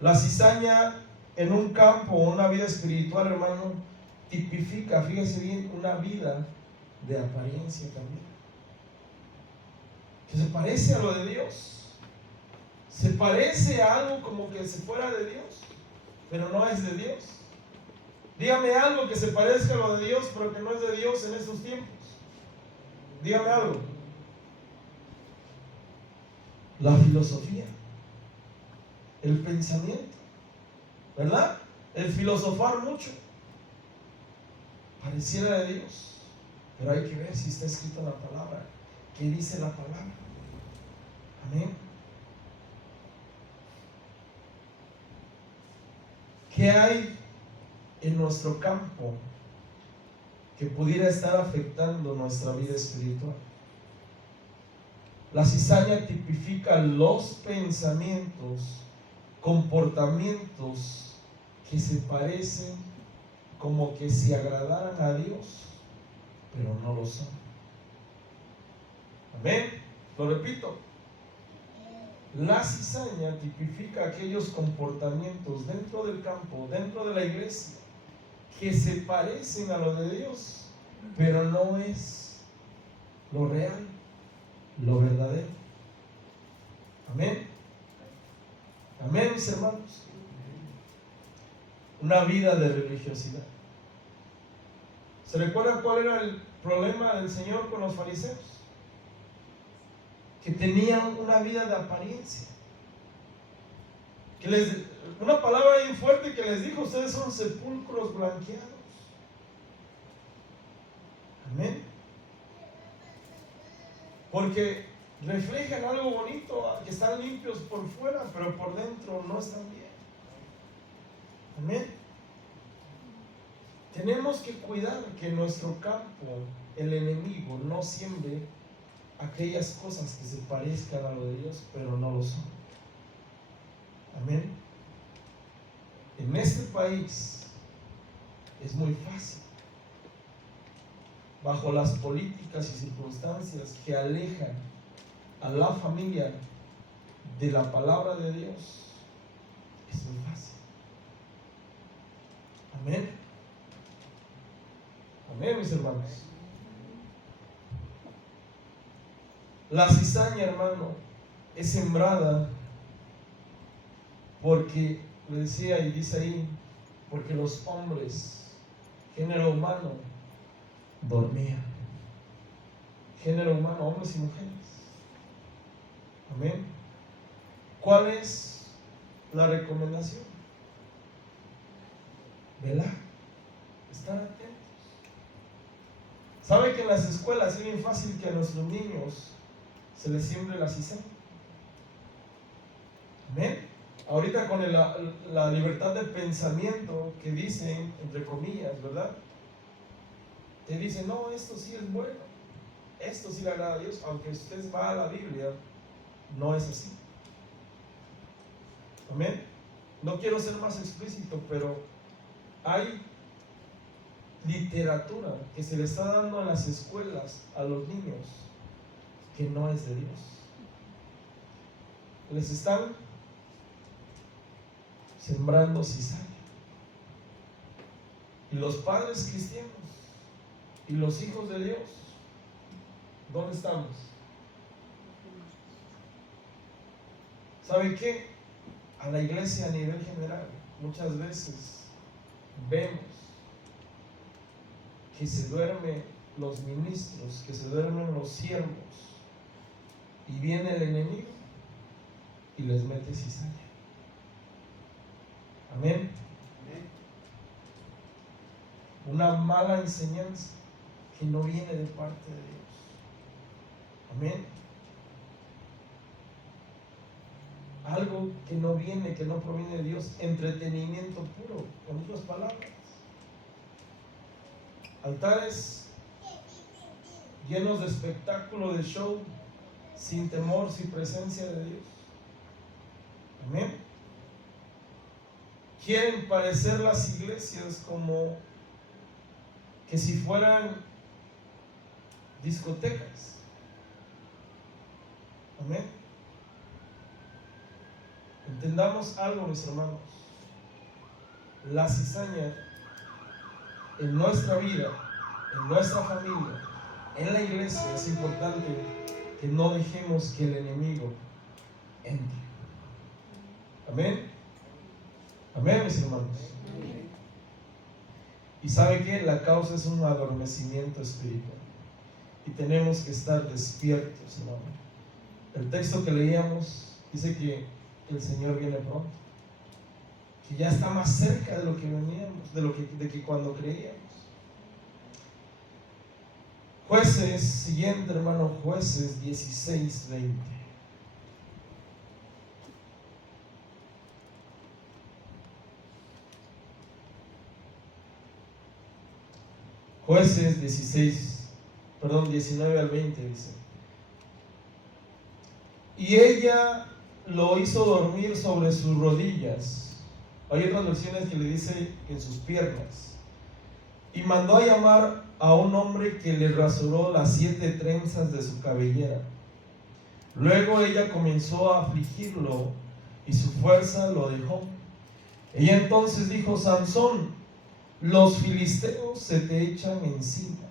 La cizaña en un campo o una vida espiritual, hermano, tipifica, fíjese bien, una vida de apariencia también. Que se parece a lo de Dios. Se parece a algo como que se fuera de Dios, pero no es de Dios. Dígame algo que se parezca a lo de Dios, pero que no es de Dios en estos tiempos. Dígame algo. La filosofía, el pensamiento. ¿verdad? El filosofar mucho. Pareciera de Dios, pero hay que ver si está escrito en la palabra. ¿Qué dice la palabra? Amén. ¿Qué hay en nuestro campo que pudiera estar afectando nuestra vida espiritual? La cizaña tipifica los pensamientos, comportamientos que se parecen como que si agradaran a Dios, pero no lo son. Amén. Lo repito. La cizaña tipifica aquellos comportamientos dentro del campo, dentro de la iglesia, que se parecen a lo de Dios, pero no es lo real, lo verdadero. Amén. Amén, mis hermanos. Una vida de religiosidad. ¿Se recuerdan cuál era el problema del Señor con los fariseos? Que tenían una vida de apariencia. Una palabra bien fuerte que les dijo: ustedes son sepulcros blanqueados. Amén. Porque reflejan algo bonito, que están limpios por fuera, pero por dentro no están bien. Amén. Tenemos que cuidar que en nuestro campo el enemigo no siembre aquellas cosas que se parezcan a lo de Dios, pero no lo son. Amén. En este país es muy fácil, bajo las políticas y circunstancias que alejan a la familia de la palabra de Dios, es muy fácil. Amén. Amén, mis hermanos. La cizaña, hermano, es sembrada porque, le decía y dice ahí, porque los hombres, género humano, dormían. Género humano, hombres y mujeres. Amén. ¿Cuál es la recomendación? Velar, estar atentos. ¿Sabe que en las escuelas es bien fácil que a nuestros niños se les siembre la cizaña? Amén. Ahorita con la libertad de pensamiento que dicen, entre comillas, ¿verdad? Te dicen: no, esto sí es bueno, esto sí le agrada a Dios, aunque usted va a la Biblia, no es así. Amén. No quiero ser más explícito, pero hay literatura que se le está dando en las escuelas a los niños que no es de Dios. Les están sembrando cizaña. Y los padres cristianos y los hijos de Dios, ¿dónde estamos? ¿Sabe qué? A la iglesia a nivel general muchas veces vemos que se duermen los ministros, que se duermen los siervos, y viene el enemigo y les mete cizaña. Amén. Una mala enseñanza que no viene de parte de Dios. Amén. Algo que no viene, que no proviene de Dios. Entretenimiento puro, con otras palabras. Altares llenos de espectáculo, de show, sin temor, sin presencia de Dios. Amén. Quieren parecer las iglesias como que si fueran discotecas. Amén. Entendamos algo, mis hermanos. La cizaña en nuestra vida, en nuestra familia, en la iglesia, es importante que no dejemos que el enemigo entre. Amén. Amén, mis hermanos. Y ¿sabe qué? La causa es un adormecimiento espiritual. Y tenemos que estar despiertos, hermano. El texto que leíamos dice que el Señor viene pronto. que ya está más cerca de lo que veníamos, de que cuando creíamos. Jueces, siguiente hermano, Jueces 16:20. Jueces 19 al 20 dice. Y ella lo hizo dormir sobre sus rodillas. Hay otras versiones que le dice en sus piernas. Y mandó a llamar a un hombre que le rasuró las 7 trenzas de su cabellera. Luego ella comenzó a afligirlo y su fuerza lo dejó. Ella entonces dijo: Sansón, los filisteos se te echan encima.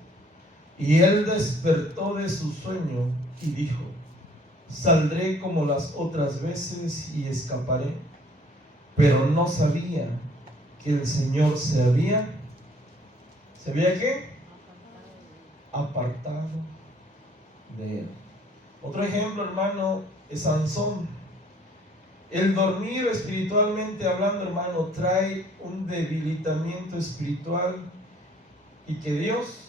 Y él despertó de su sueño y dijo: saldré como las otras veces y escaparé. Pero no sabía que el Señor ¿se había qué? Apartado de él. Otro ejemplo, hermano, es Sansón. El dormir espiritualmente hablando, hermano, trae un debilitamiento espiritual y que Dios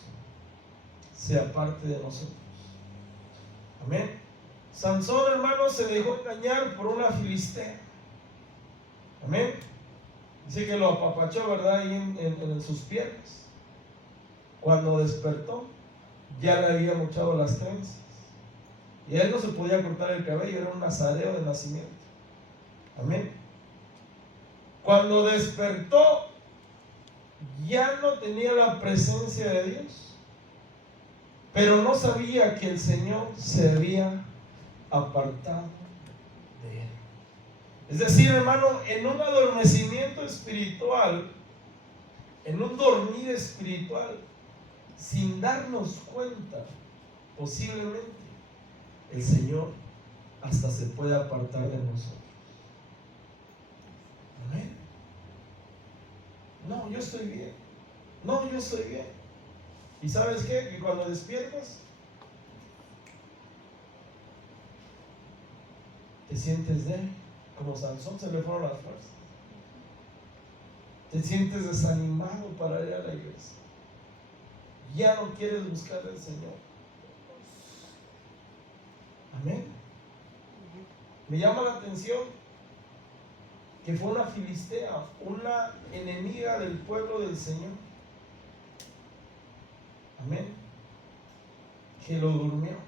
se aparte de nosotros. Amén. Sansón, hermano, se dejó engañar por una filistea. Amén. Dice que lo apapachó, ¿verdad? Ahí en sus piernas. Cuando despertó, ya le había mochado las trenzas. Y él no se podía cortar el cabello, era un nazareo de nacimiento. Amén. Cuando despertó, ya no tenía la presencia de Dios, pero no sabía que el Señor se había apartado de él. Es decir, hermano, en un adormecimiento espiritual, en un dormir espiritual, sin darnos cuenta, posiblemente el Señor hasta se puede apartar de nosotros. Amén. No, yo estoy bien. No, yo estoy bien. ¿Y sabes qué? Que cuando despiertas, te sientes débil. Como Sansón, se le fueron las fuerzas. Te sientes desanimado para ir a la iglesia. Ya no quieres buscar al Señor. Amén. Me llama la atención que fue una filistea, una enemiga del pueblo del Señor. Amén. Que lo durmió.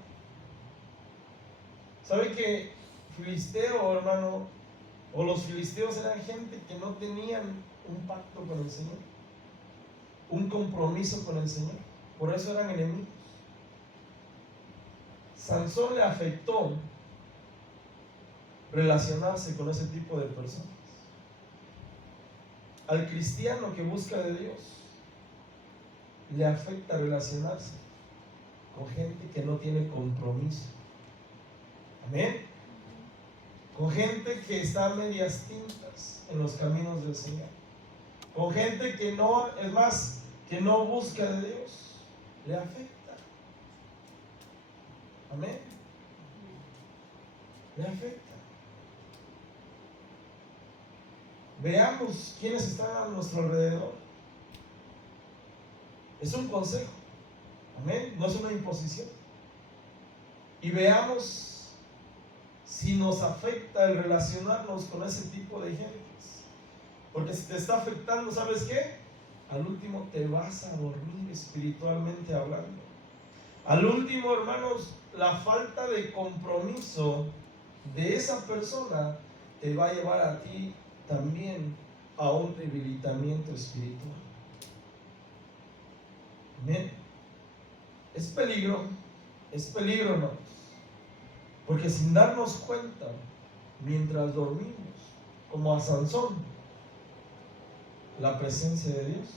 ¿Sabe que filisteo, hermano, o los filisteos eran gente que no tenían un pacto con el Señor, un compromiso con el Señor? Por eso eran enemigos. Sansón le afectó relacionarse con ese tipo de personas. Al cristiano que busca de Dios le afecta relacionarse con gente que no tiene compromiso. Amén. Con gente que está a medias tintas en los caminos del Señor. Con gente que no, es más, que no busca de Dios. Le afecta. Amén. Le afecta. Veamos quiénes están a nuestro alrededor. Es un consejo. Amén. No es una imposición. Y veamos si nos afecta el relacionarnos con ese tipo de gentes. Porque si te está afectando, ¿sabes qué? Al último te vas a dormir espiritualmente hablando. Al último, hermanos, la falta de compromiso de esa persona te va a llevar a ti también a un debilitamiento espiritual. Amén. Es peligro, hermanos. Porque sin darnos cuenta, mientras dormimos, como a Sansón, la presencia de Dios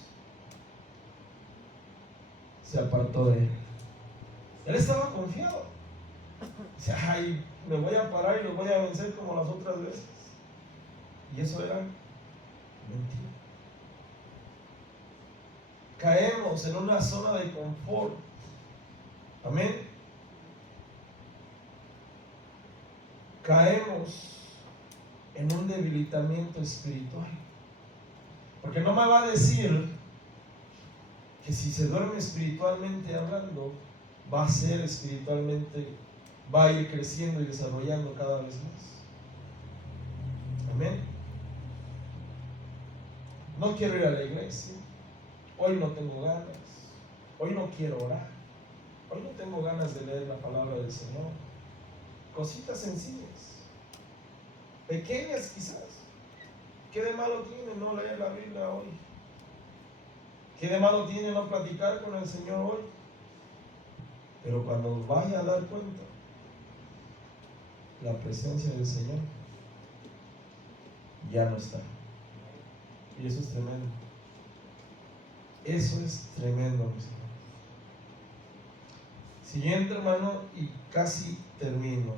se apartó de él. Él estaba confiado. Dice: ay, me voy a parar y los voy a vencer como las otras veces. Y eso era mentira. Caemos en una zona de confort. Amén. Caemos en un debilitamiento espiritual. Porque no me va a decir que si se duerme espiritualmente hablando, va a ser espiritualmente, va a ir creciendo y desarrollando cada vez más. Amén. No quiero ir a la iglesia, hoy no tengo ganas, hoy no quiero orar, hoy no tengo ganas de leer la palabra del Señor. Cositas sencillas, pequeñas quizás. ¿Qué de malo tiene no leer la Biblia hoy? ¿Qué de malo tiene no platicar con el Señor hoy? Pero cuando vaya a dar cuenta, la presencia del Señor ya no está. Y eso es tremendo. Eso es tremendo, mis hermanos. Siguiente, hermano, y casi termino.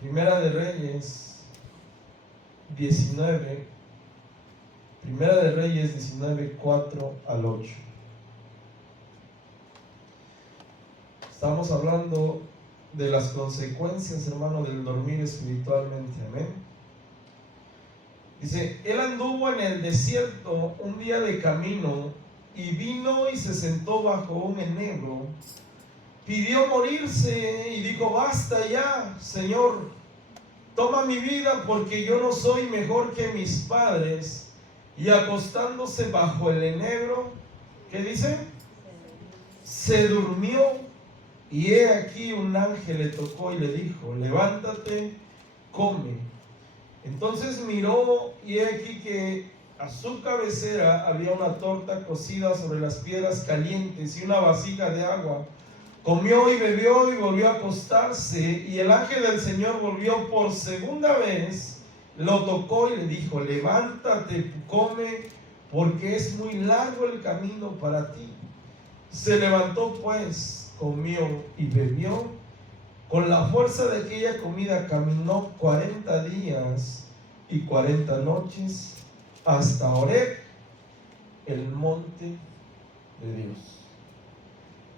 Primera de Reyes 19. Primera de Reyes 19, 4 al 8. Estamos hablando de las consecuencias, hermano, del dormir espiritualmente. Amén. Dice, él anduvo en el desierto un día de camino y vino y se sentó bajo un enebro. Pidió morirse y dijo, basta ya, Señor, toma mi vida porque yo no soy mejor que mis padres. Y acostándose bajo el enebro, ¿qué dice? Se durmió, y he aquí un ángel le tocó y le dijo, levántate, come. Entonces miró, y he aquí que a su cabecera había una torta cocida sobre las piedras calientes y una vasija de agua. Comió y bebió y volvió a acostarse, y el ángel del Señor volvió por segunda vez, lo tocó y le dijo, levántate, come, porque es muy largo el camino para ti. Se levantó pues, comió y bebió. Con la fuerza de aquella comida caminó 40 días y 40 noches hasta Horeb, el monte de Dios.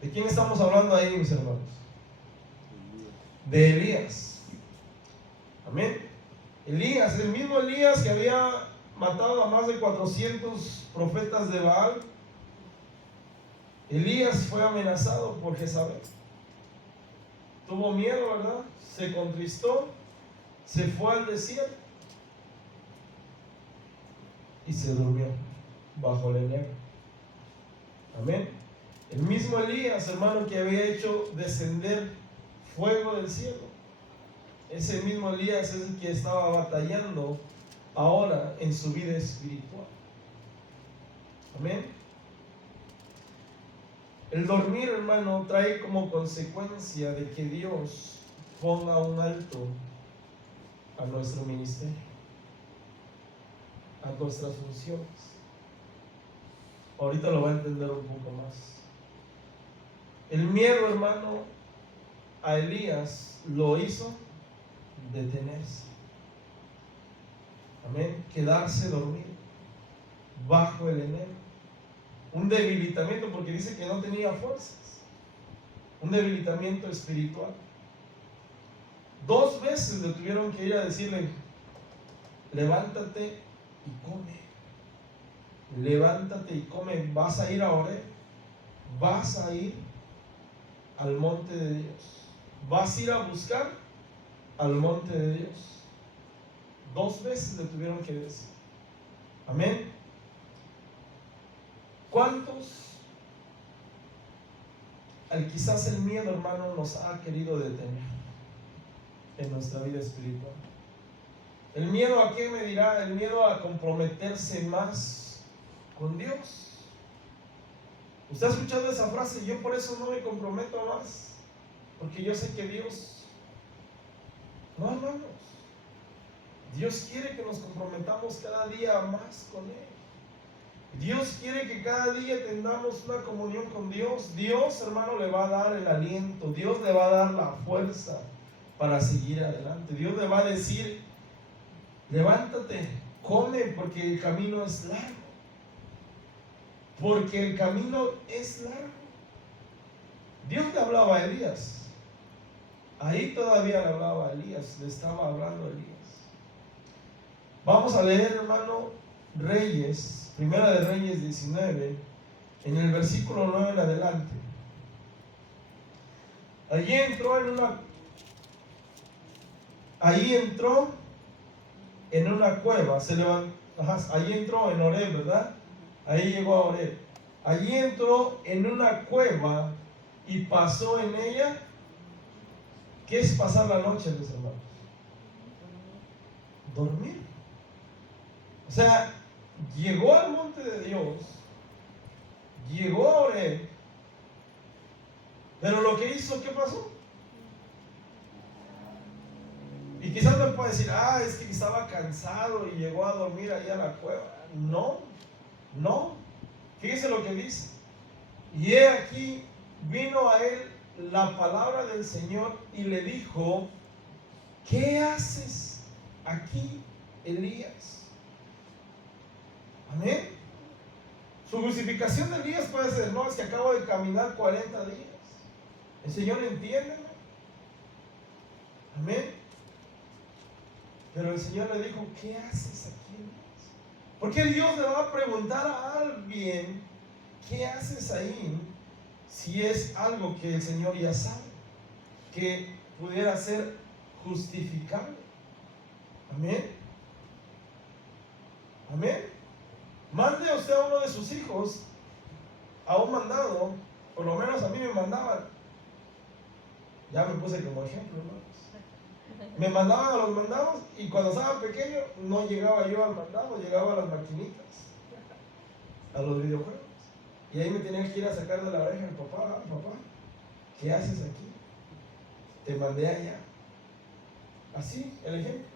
¿De quién estamos hablando ahí, mis hermanos? De Elías. Amén. Elías, el mismo Elías que había matado a más de 400 profetas de Baal. Elías fue amenazado por Jezabel. Tuvo miedo, ¿verdad? Se contristó, se fue al desierto y se durmió bajo el enebro. Amén. El mismo Elías, hermano, que había hecho descender fuego del cielo. Ese mismo Elías es el que estaba batallando ahora en su vida espiritual. Amén. El dormir, hermano, trae como consecuencia de que Dios ponga un alto a nuestro ministerio, a nuestras funciones. Ahorita lo va a entender un poco más. El miedo, hermano, a Elías lo hizo detenerse. Amén. Quedarse dormido bajo el enebro. Un debilitamiento, porque dice que no tenía fuerzas. Un debilitamiento espiritual. 2 veces le tuvieron que ir a decirle, levántate y come. Levántate y come. Vas a ir a Horeb. Vas a ir al monte de Dios. Vas a ir a buscar al monte de Dios. 2 veces le tuvieron que decir. Amén. ¿Cuántos? Quizás el miedo, hermano, nos ha querido detener en nuestra vida espiritual. ¿El miedo a qué me dirá? El miedo a comprometerse más con Dios. ¿Usted ha escuchado esa frase? Yo por eso no me comprometo más, porque yo sé que Dios... No, hermanos, Dios quiere que nos comprometamos cada día más con Él. Dios quiere que cada día tengamos una comunión con Dios. Dios, hermano, le va a dar el aliento. Dios le va a dar la fuerza para seguir adelante. Dios le va a decir, levántate, come, porque el camino es largo. Porque el camino es largo. Dios le hablaba a Elías. Ahí todavía le hablaba a Elías. Le estaba hablando a Elías. Vamos a leer, hermano, Reyes, Primera de Reyes 19, en el versículo 9 en adelante. Allí entró en una cueva, se levantó, allí entró en Horeb, ¿verdad? Ahí llegó a Horeb. Allí entró en una cueva y pasó en ella. ¿Qué es pasar la noche, mis hermanos? Dormir. O sea, llegó al monte de Dios, llegó a Horeb, pero lo que hizo, ¿qué pasó? Y quizás me puede decir, es que estaba cansado y llegó a dormir ahí a la cueva. No, no. Fíjese lo que dice. Y he aquí, vino a él la palabra del Señor y le dijo, ¿qué haces aquí, Elías? Amén. Su justificación de Elías puede ser, no, es que acabo de caminar 40 días. El Señor entiende. Amén. Pero el Señor le dijo, ¿qué haces aquí, Elías? Porque Dios le va a preguntar a alguien, ¿qué haces ahí? Si es algo que el Señor ya sabe, que pudiera ser justificable. Amén. Amén. Mande usted a uno de sus hijos a un mandado, por lo menos a mí me mandaban. Ya me puse como ejemplo, ¿no? Me mandaban a los mandados y cuando estaba pequeño no llegaba yo al mandado, llegaba a las maquinitas, a los videojuegos. Y ahí me tenían que ir a sacar de la oreja el papá, ¿qué haces aquí? Te mandé allá. Así, el ejemplo.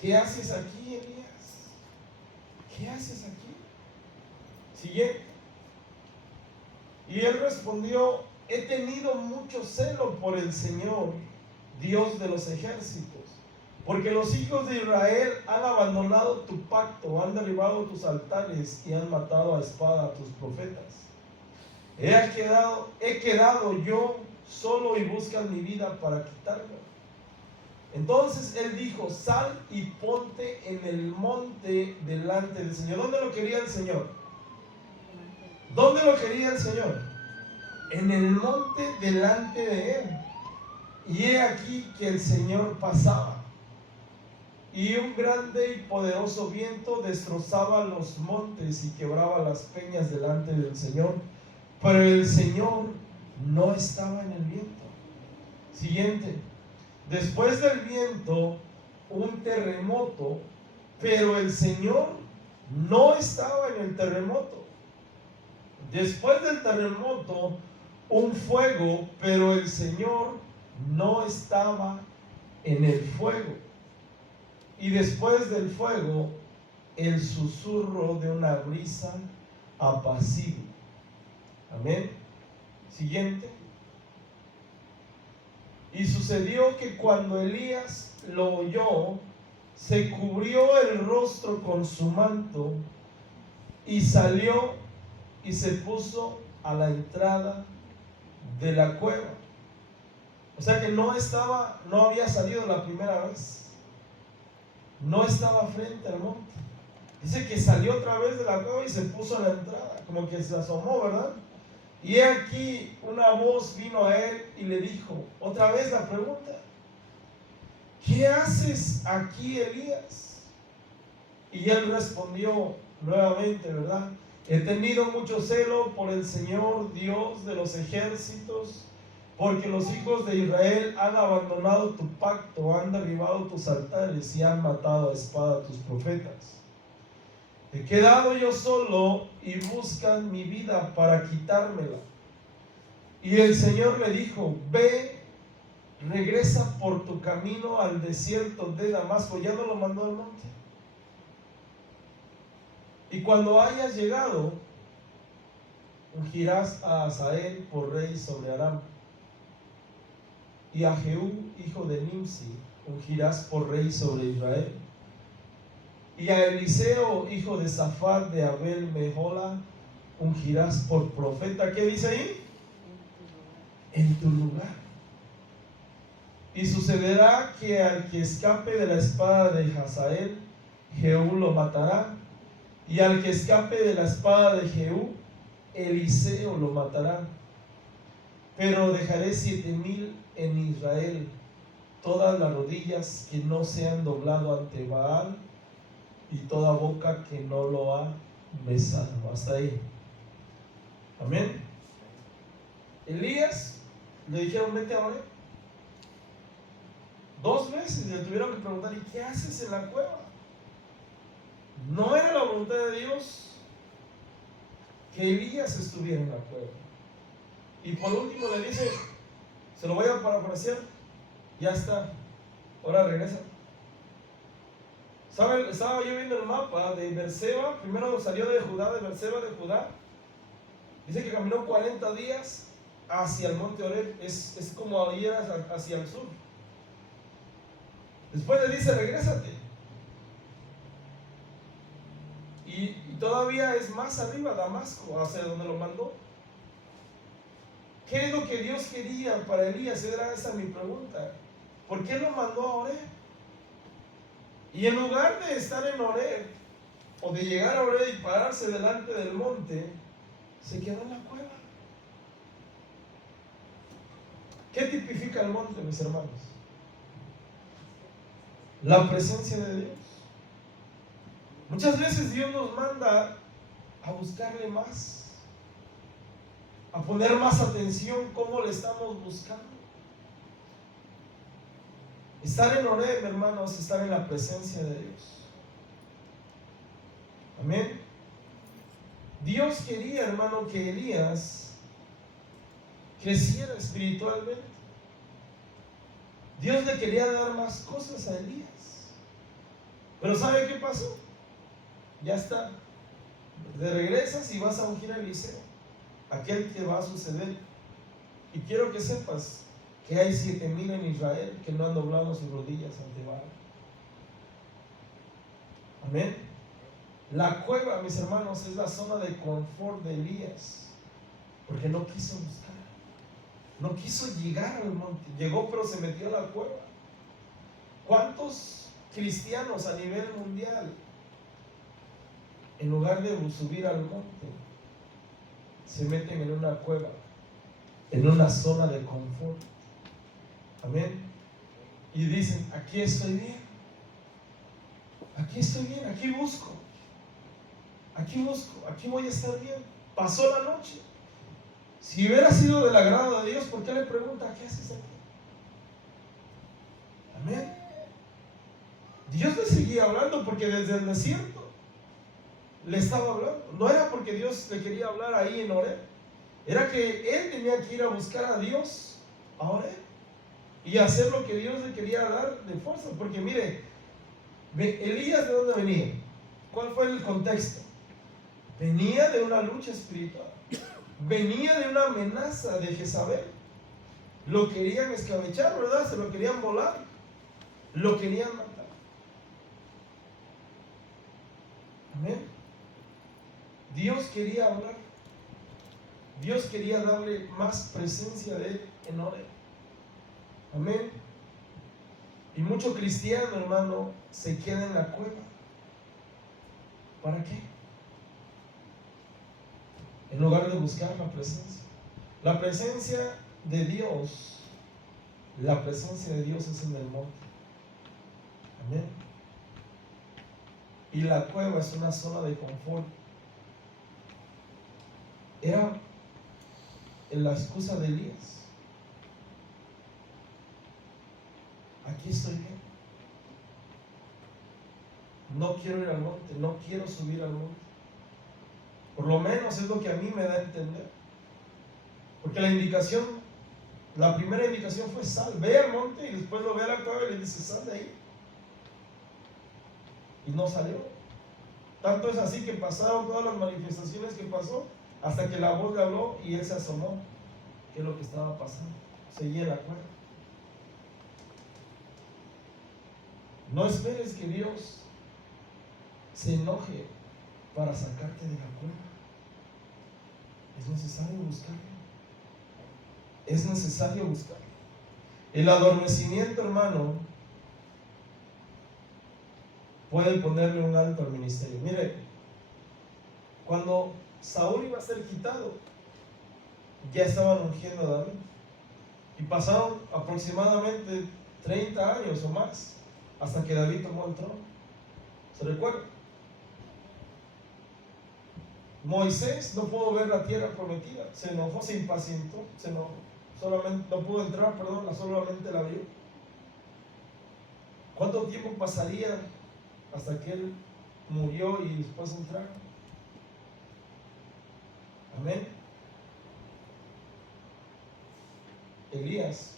¿Qué haces aquí, Elías? ¿Qué haces aquí? Siguiente. Y él respondió, he tenido mucho celo por el Señor, Dios de los ejércitos, porque los hijos de Israel han abandonado tu pacto, han derribado tus altares y han matado a espada a tus profetas. He quedado yo solo y buscan mi vida para quitarme. Entonces él dijo, sal y ponte en el monte delante del Señor. ¿Dónde lo quería el Señor? ¿Dónde lo quería el Señor? En el monte delante de él. Y he aquí que el Señor pasaba, y un grande y poderoso viento destrozaba los montes y quebraba las peñas delante del Señor, pero el Señor no estaba en el viento. Siguiente. Después del viento, un terremoto, pero el Señor no estaba en el terremoto. Después del terremoto, un fuego, pero el Señor no estaba en el fuego. Y después del fuego, el susurro de una brisa apacible. Amén. Siguiente. Y sucedió que cuando Elías lo oyó, se cubrió el rostro con su manto y salió y se puso a la entrada de la cueva. O sea que no había salido la primera vez, no estaba frente al monte. Dice que salió otra vez de la cueva y se puso a la entrada, como que se asomó, ¿verdad? Y aquí una voz vino a él y le dijo, otra vez la pregunta, ¿qué haces aquí, Elías? Y él respondió nuevamente, ¿verdad? He tenido mucho celo por el Señor, Dios de los ejércitos, porque los hijos de Israel han abandonado tu pacto, han derribado tus altares y han matado a espada a tus profetas. He quedado yo solo y buscan mi vida para quitármela. Y el Señor le dijo, ve, regresa por tu camino al desierto de Damasco. Ya no lo mandó al monte. Y cuando hayas llegado, ungirás a Hazael por rey sobre Aram. Y a Jehú, hijo de Nimsi, ungirás por rey sobre Israel. Y a Eliseo, hijo de Safat de Abel Mehola, ungirás por profeta. ¿Qué dice ahí? En tu lugar. Y sucederá que al que escape de la espada de Hazael, Jehú lo matará. y al que escape de la espada de Jehú, Eliseo lo matará. Pero dejaré 7,000 en Israel, todas las rodillas que no se han doblado ante Baal y toda boca que no lo ha besado. Hasta ahí. Amén. Elías le dijeron: vete a Oreb. 2 veces le tuvieron que preguntar: ¿y qué haces en la cueva? No era la voluntad de Dios que Elías estuviera en la cueva. Y por último le dice, se lo voy a parafrasear: ya está, ahora regresa. ¿Saben? Estaba yo viendo el mapa de Berseba. Primero salió de Judá, de Berseba de Judá. Dice que caminó 40 días hacia el monte Oreb. Es como ir hacia el sur. Después le dice: regrésate. Y todavía es más arriba, Damasco, hacia donde lo mandó. ¿Qué es lo que Dios quería para Elías? Era esa mi pregunta. ¿Por qué lo mandó a Oreb? Y en lugar de estar en Oreb, o de llegar a Oreb y pararse delante del monte, se quedó en la cueva. ¿Qué tipifica el monte, mis hermanos? La presencia de Dios. Muchas veces Dios nos manda a buscarle más, a poner más atención cómo le estamos buscando. Estar en Oreb, hermanos, estar en la presencia de Dios. Amén. Dios quería, hermano, que Elías creciera espiritualmente. Dios le quería dar más cosas a Elías. Pero ¿sabe qué pasó? Ya está. Te regresas y vas a ungir a Eliseo, aquel que va a suceder. Y quiero que sepas que hay 7,000 en Israel que no han doblado sus rodillas ante Baal. Amén. La cueva, mis hermanos, es la zona de confort de Elías, porque no quiso buscar, no quiso llegar al monte. Llegó, pero se metió a la cueva. ¿Cuántos cristianos a nivel mundial, en lugar de subir al monte, se meten en una cueva, en una zona de confort? Amén. Y dicen: aquí estoy bien, aquí estoy bien, aquí busco, aquí voy a estar bien. Pasó la noche. Si hubiera sido del agrado de Dios, ¿por qué le pregunta: ¿qué haces aquí? Amén. Dios le seguía hablando, porque desde el desierto le estaba hablando. No era porque Dios le quería hablar ahí en Oreb, era que él tenía que ir a buscar a Dios a Oreb y hacer lo que Dios le quería dar de fuerza. Porque mire, Elías, ¿de dónde venía? ¿Cuál fue el contexto? Venía de una lucha espiritual, venía de una amenaza de Jezabel. Lo querían escabechar, ¿verdad? Se lo querían volar, lo querían matar. Amén. Dios quería hablar, Dios quería darle más presencia de él en Oreb. Amén. Y mucho cristiano, hermano, se queda en la cueva. ¿Para qué? En lugar de buscar la presencia. La presencia de Dios, la presencia de Dios es en el monte. Amén. Y la cueva es una zona de confort. Era la excusa de Elías. Aquí estoy bien. No quiero ir al monte, no quiero subir al monte. Por lo menos es lo que a mí me da a entender. Porque la primera indicación fue: sal, ve al monte, y después lo ve a la cueva y le dice: sal de ahí. Y no salió. Tanto es así que pasaron todas las manifestaciones que pasó, hasta que la voz le habló y él se asomó. ¿Qué es lo que estaba pasando? Seguía en la cueva. No esperes que Dios se enoje para sacarte de la cueva. Es necesario buscarlo. Es necesario buscarlo. El adormecimiento, hermano, puede ponerle un alto al ministerio. Mire, Cuando Saúl iba a ser quitado, ya estaban ungiendo a David. Y pasaron aproximadamente 30 años o más hasta que David tomó el trono. ¿Se recuerda? Moisés no pudo ver la tierra prometida, se enojó, se impacientó, se enojó, solamente no pudo entrar, solamente la vio. ¿Cuánto tiempo pasaría hasta que él murió y después entraron? Amén. Elías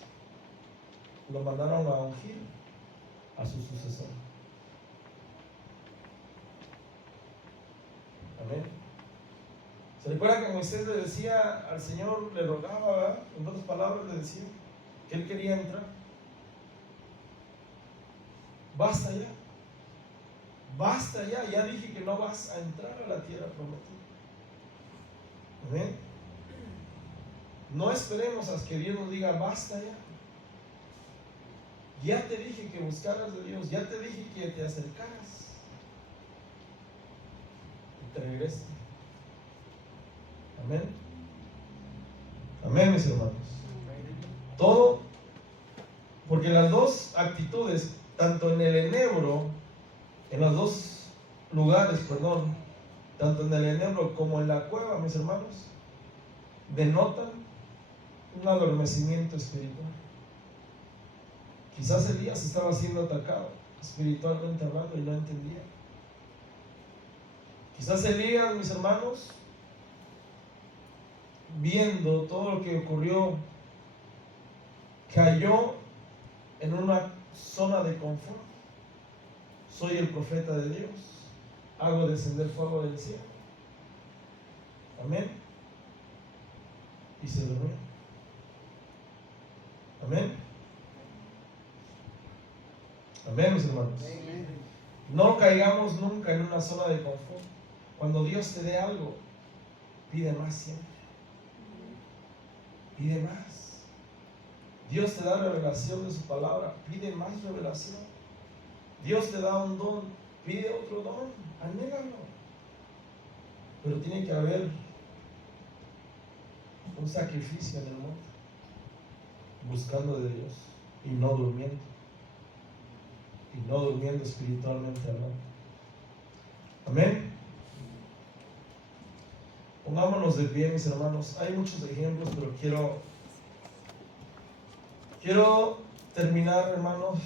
lo mandaron a ungir a su sucesor. Amén. ¿Se recuerda que Moisés le decía al Señor, le rogaba, ¿verdad? En otras palabras le decía que él quería entrar? Basta ya. Basta ya. Ya dije que no vas a entrar a la tierra prometida. Amén. No esperemos a que Dios nos diga basta ya. Ya te dije que buscaras de Dios. Ya te dije que te acercaras. Y te regresas. Amén. Amén, mis hermanos. Todo, porque las dos actitudes, tanto en el enebro, en los dos lugares, tanto en el enebro como en la cueva, mis hermanos, denotan un adormecimiento espiritual. Quizás Elías estaba siendo atacado espiritualmente hablando y no entendía. Quizás Elías, mis hermanos, viendo todo lo que ocurrió, cayó en una zona de confort. Soy el profeta de Dios, hago descender fuego del cielo. Amén. Y se durmió. Amén. Amén, mis hermanos. No caigamos nunca en una zona de confort. Cuando Dios te dé algo, pide más siempre. Pide más. Dios te da revelación de su palabra, pide más revelación. Dios te da un don, pide otro don, anhélalo. Pero tiene que haber un sacrificio en el monte, buscando de Dios y no durmiendo. Y no durmiendo espiritualmente hablando. Amén. Pongámonos de pie, mis hermanos. Hay muchos ejemplos, pero quiero terminar, hermanos,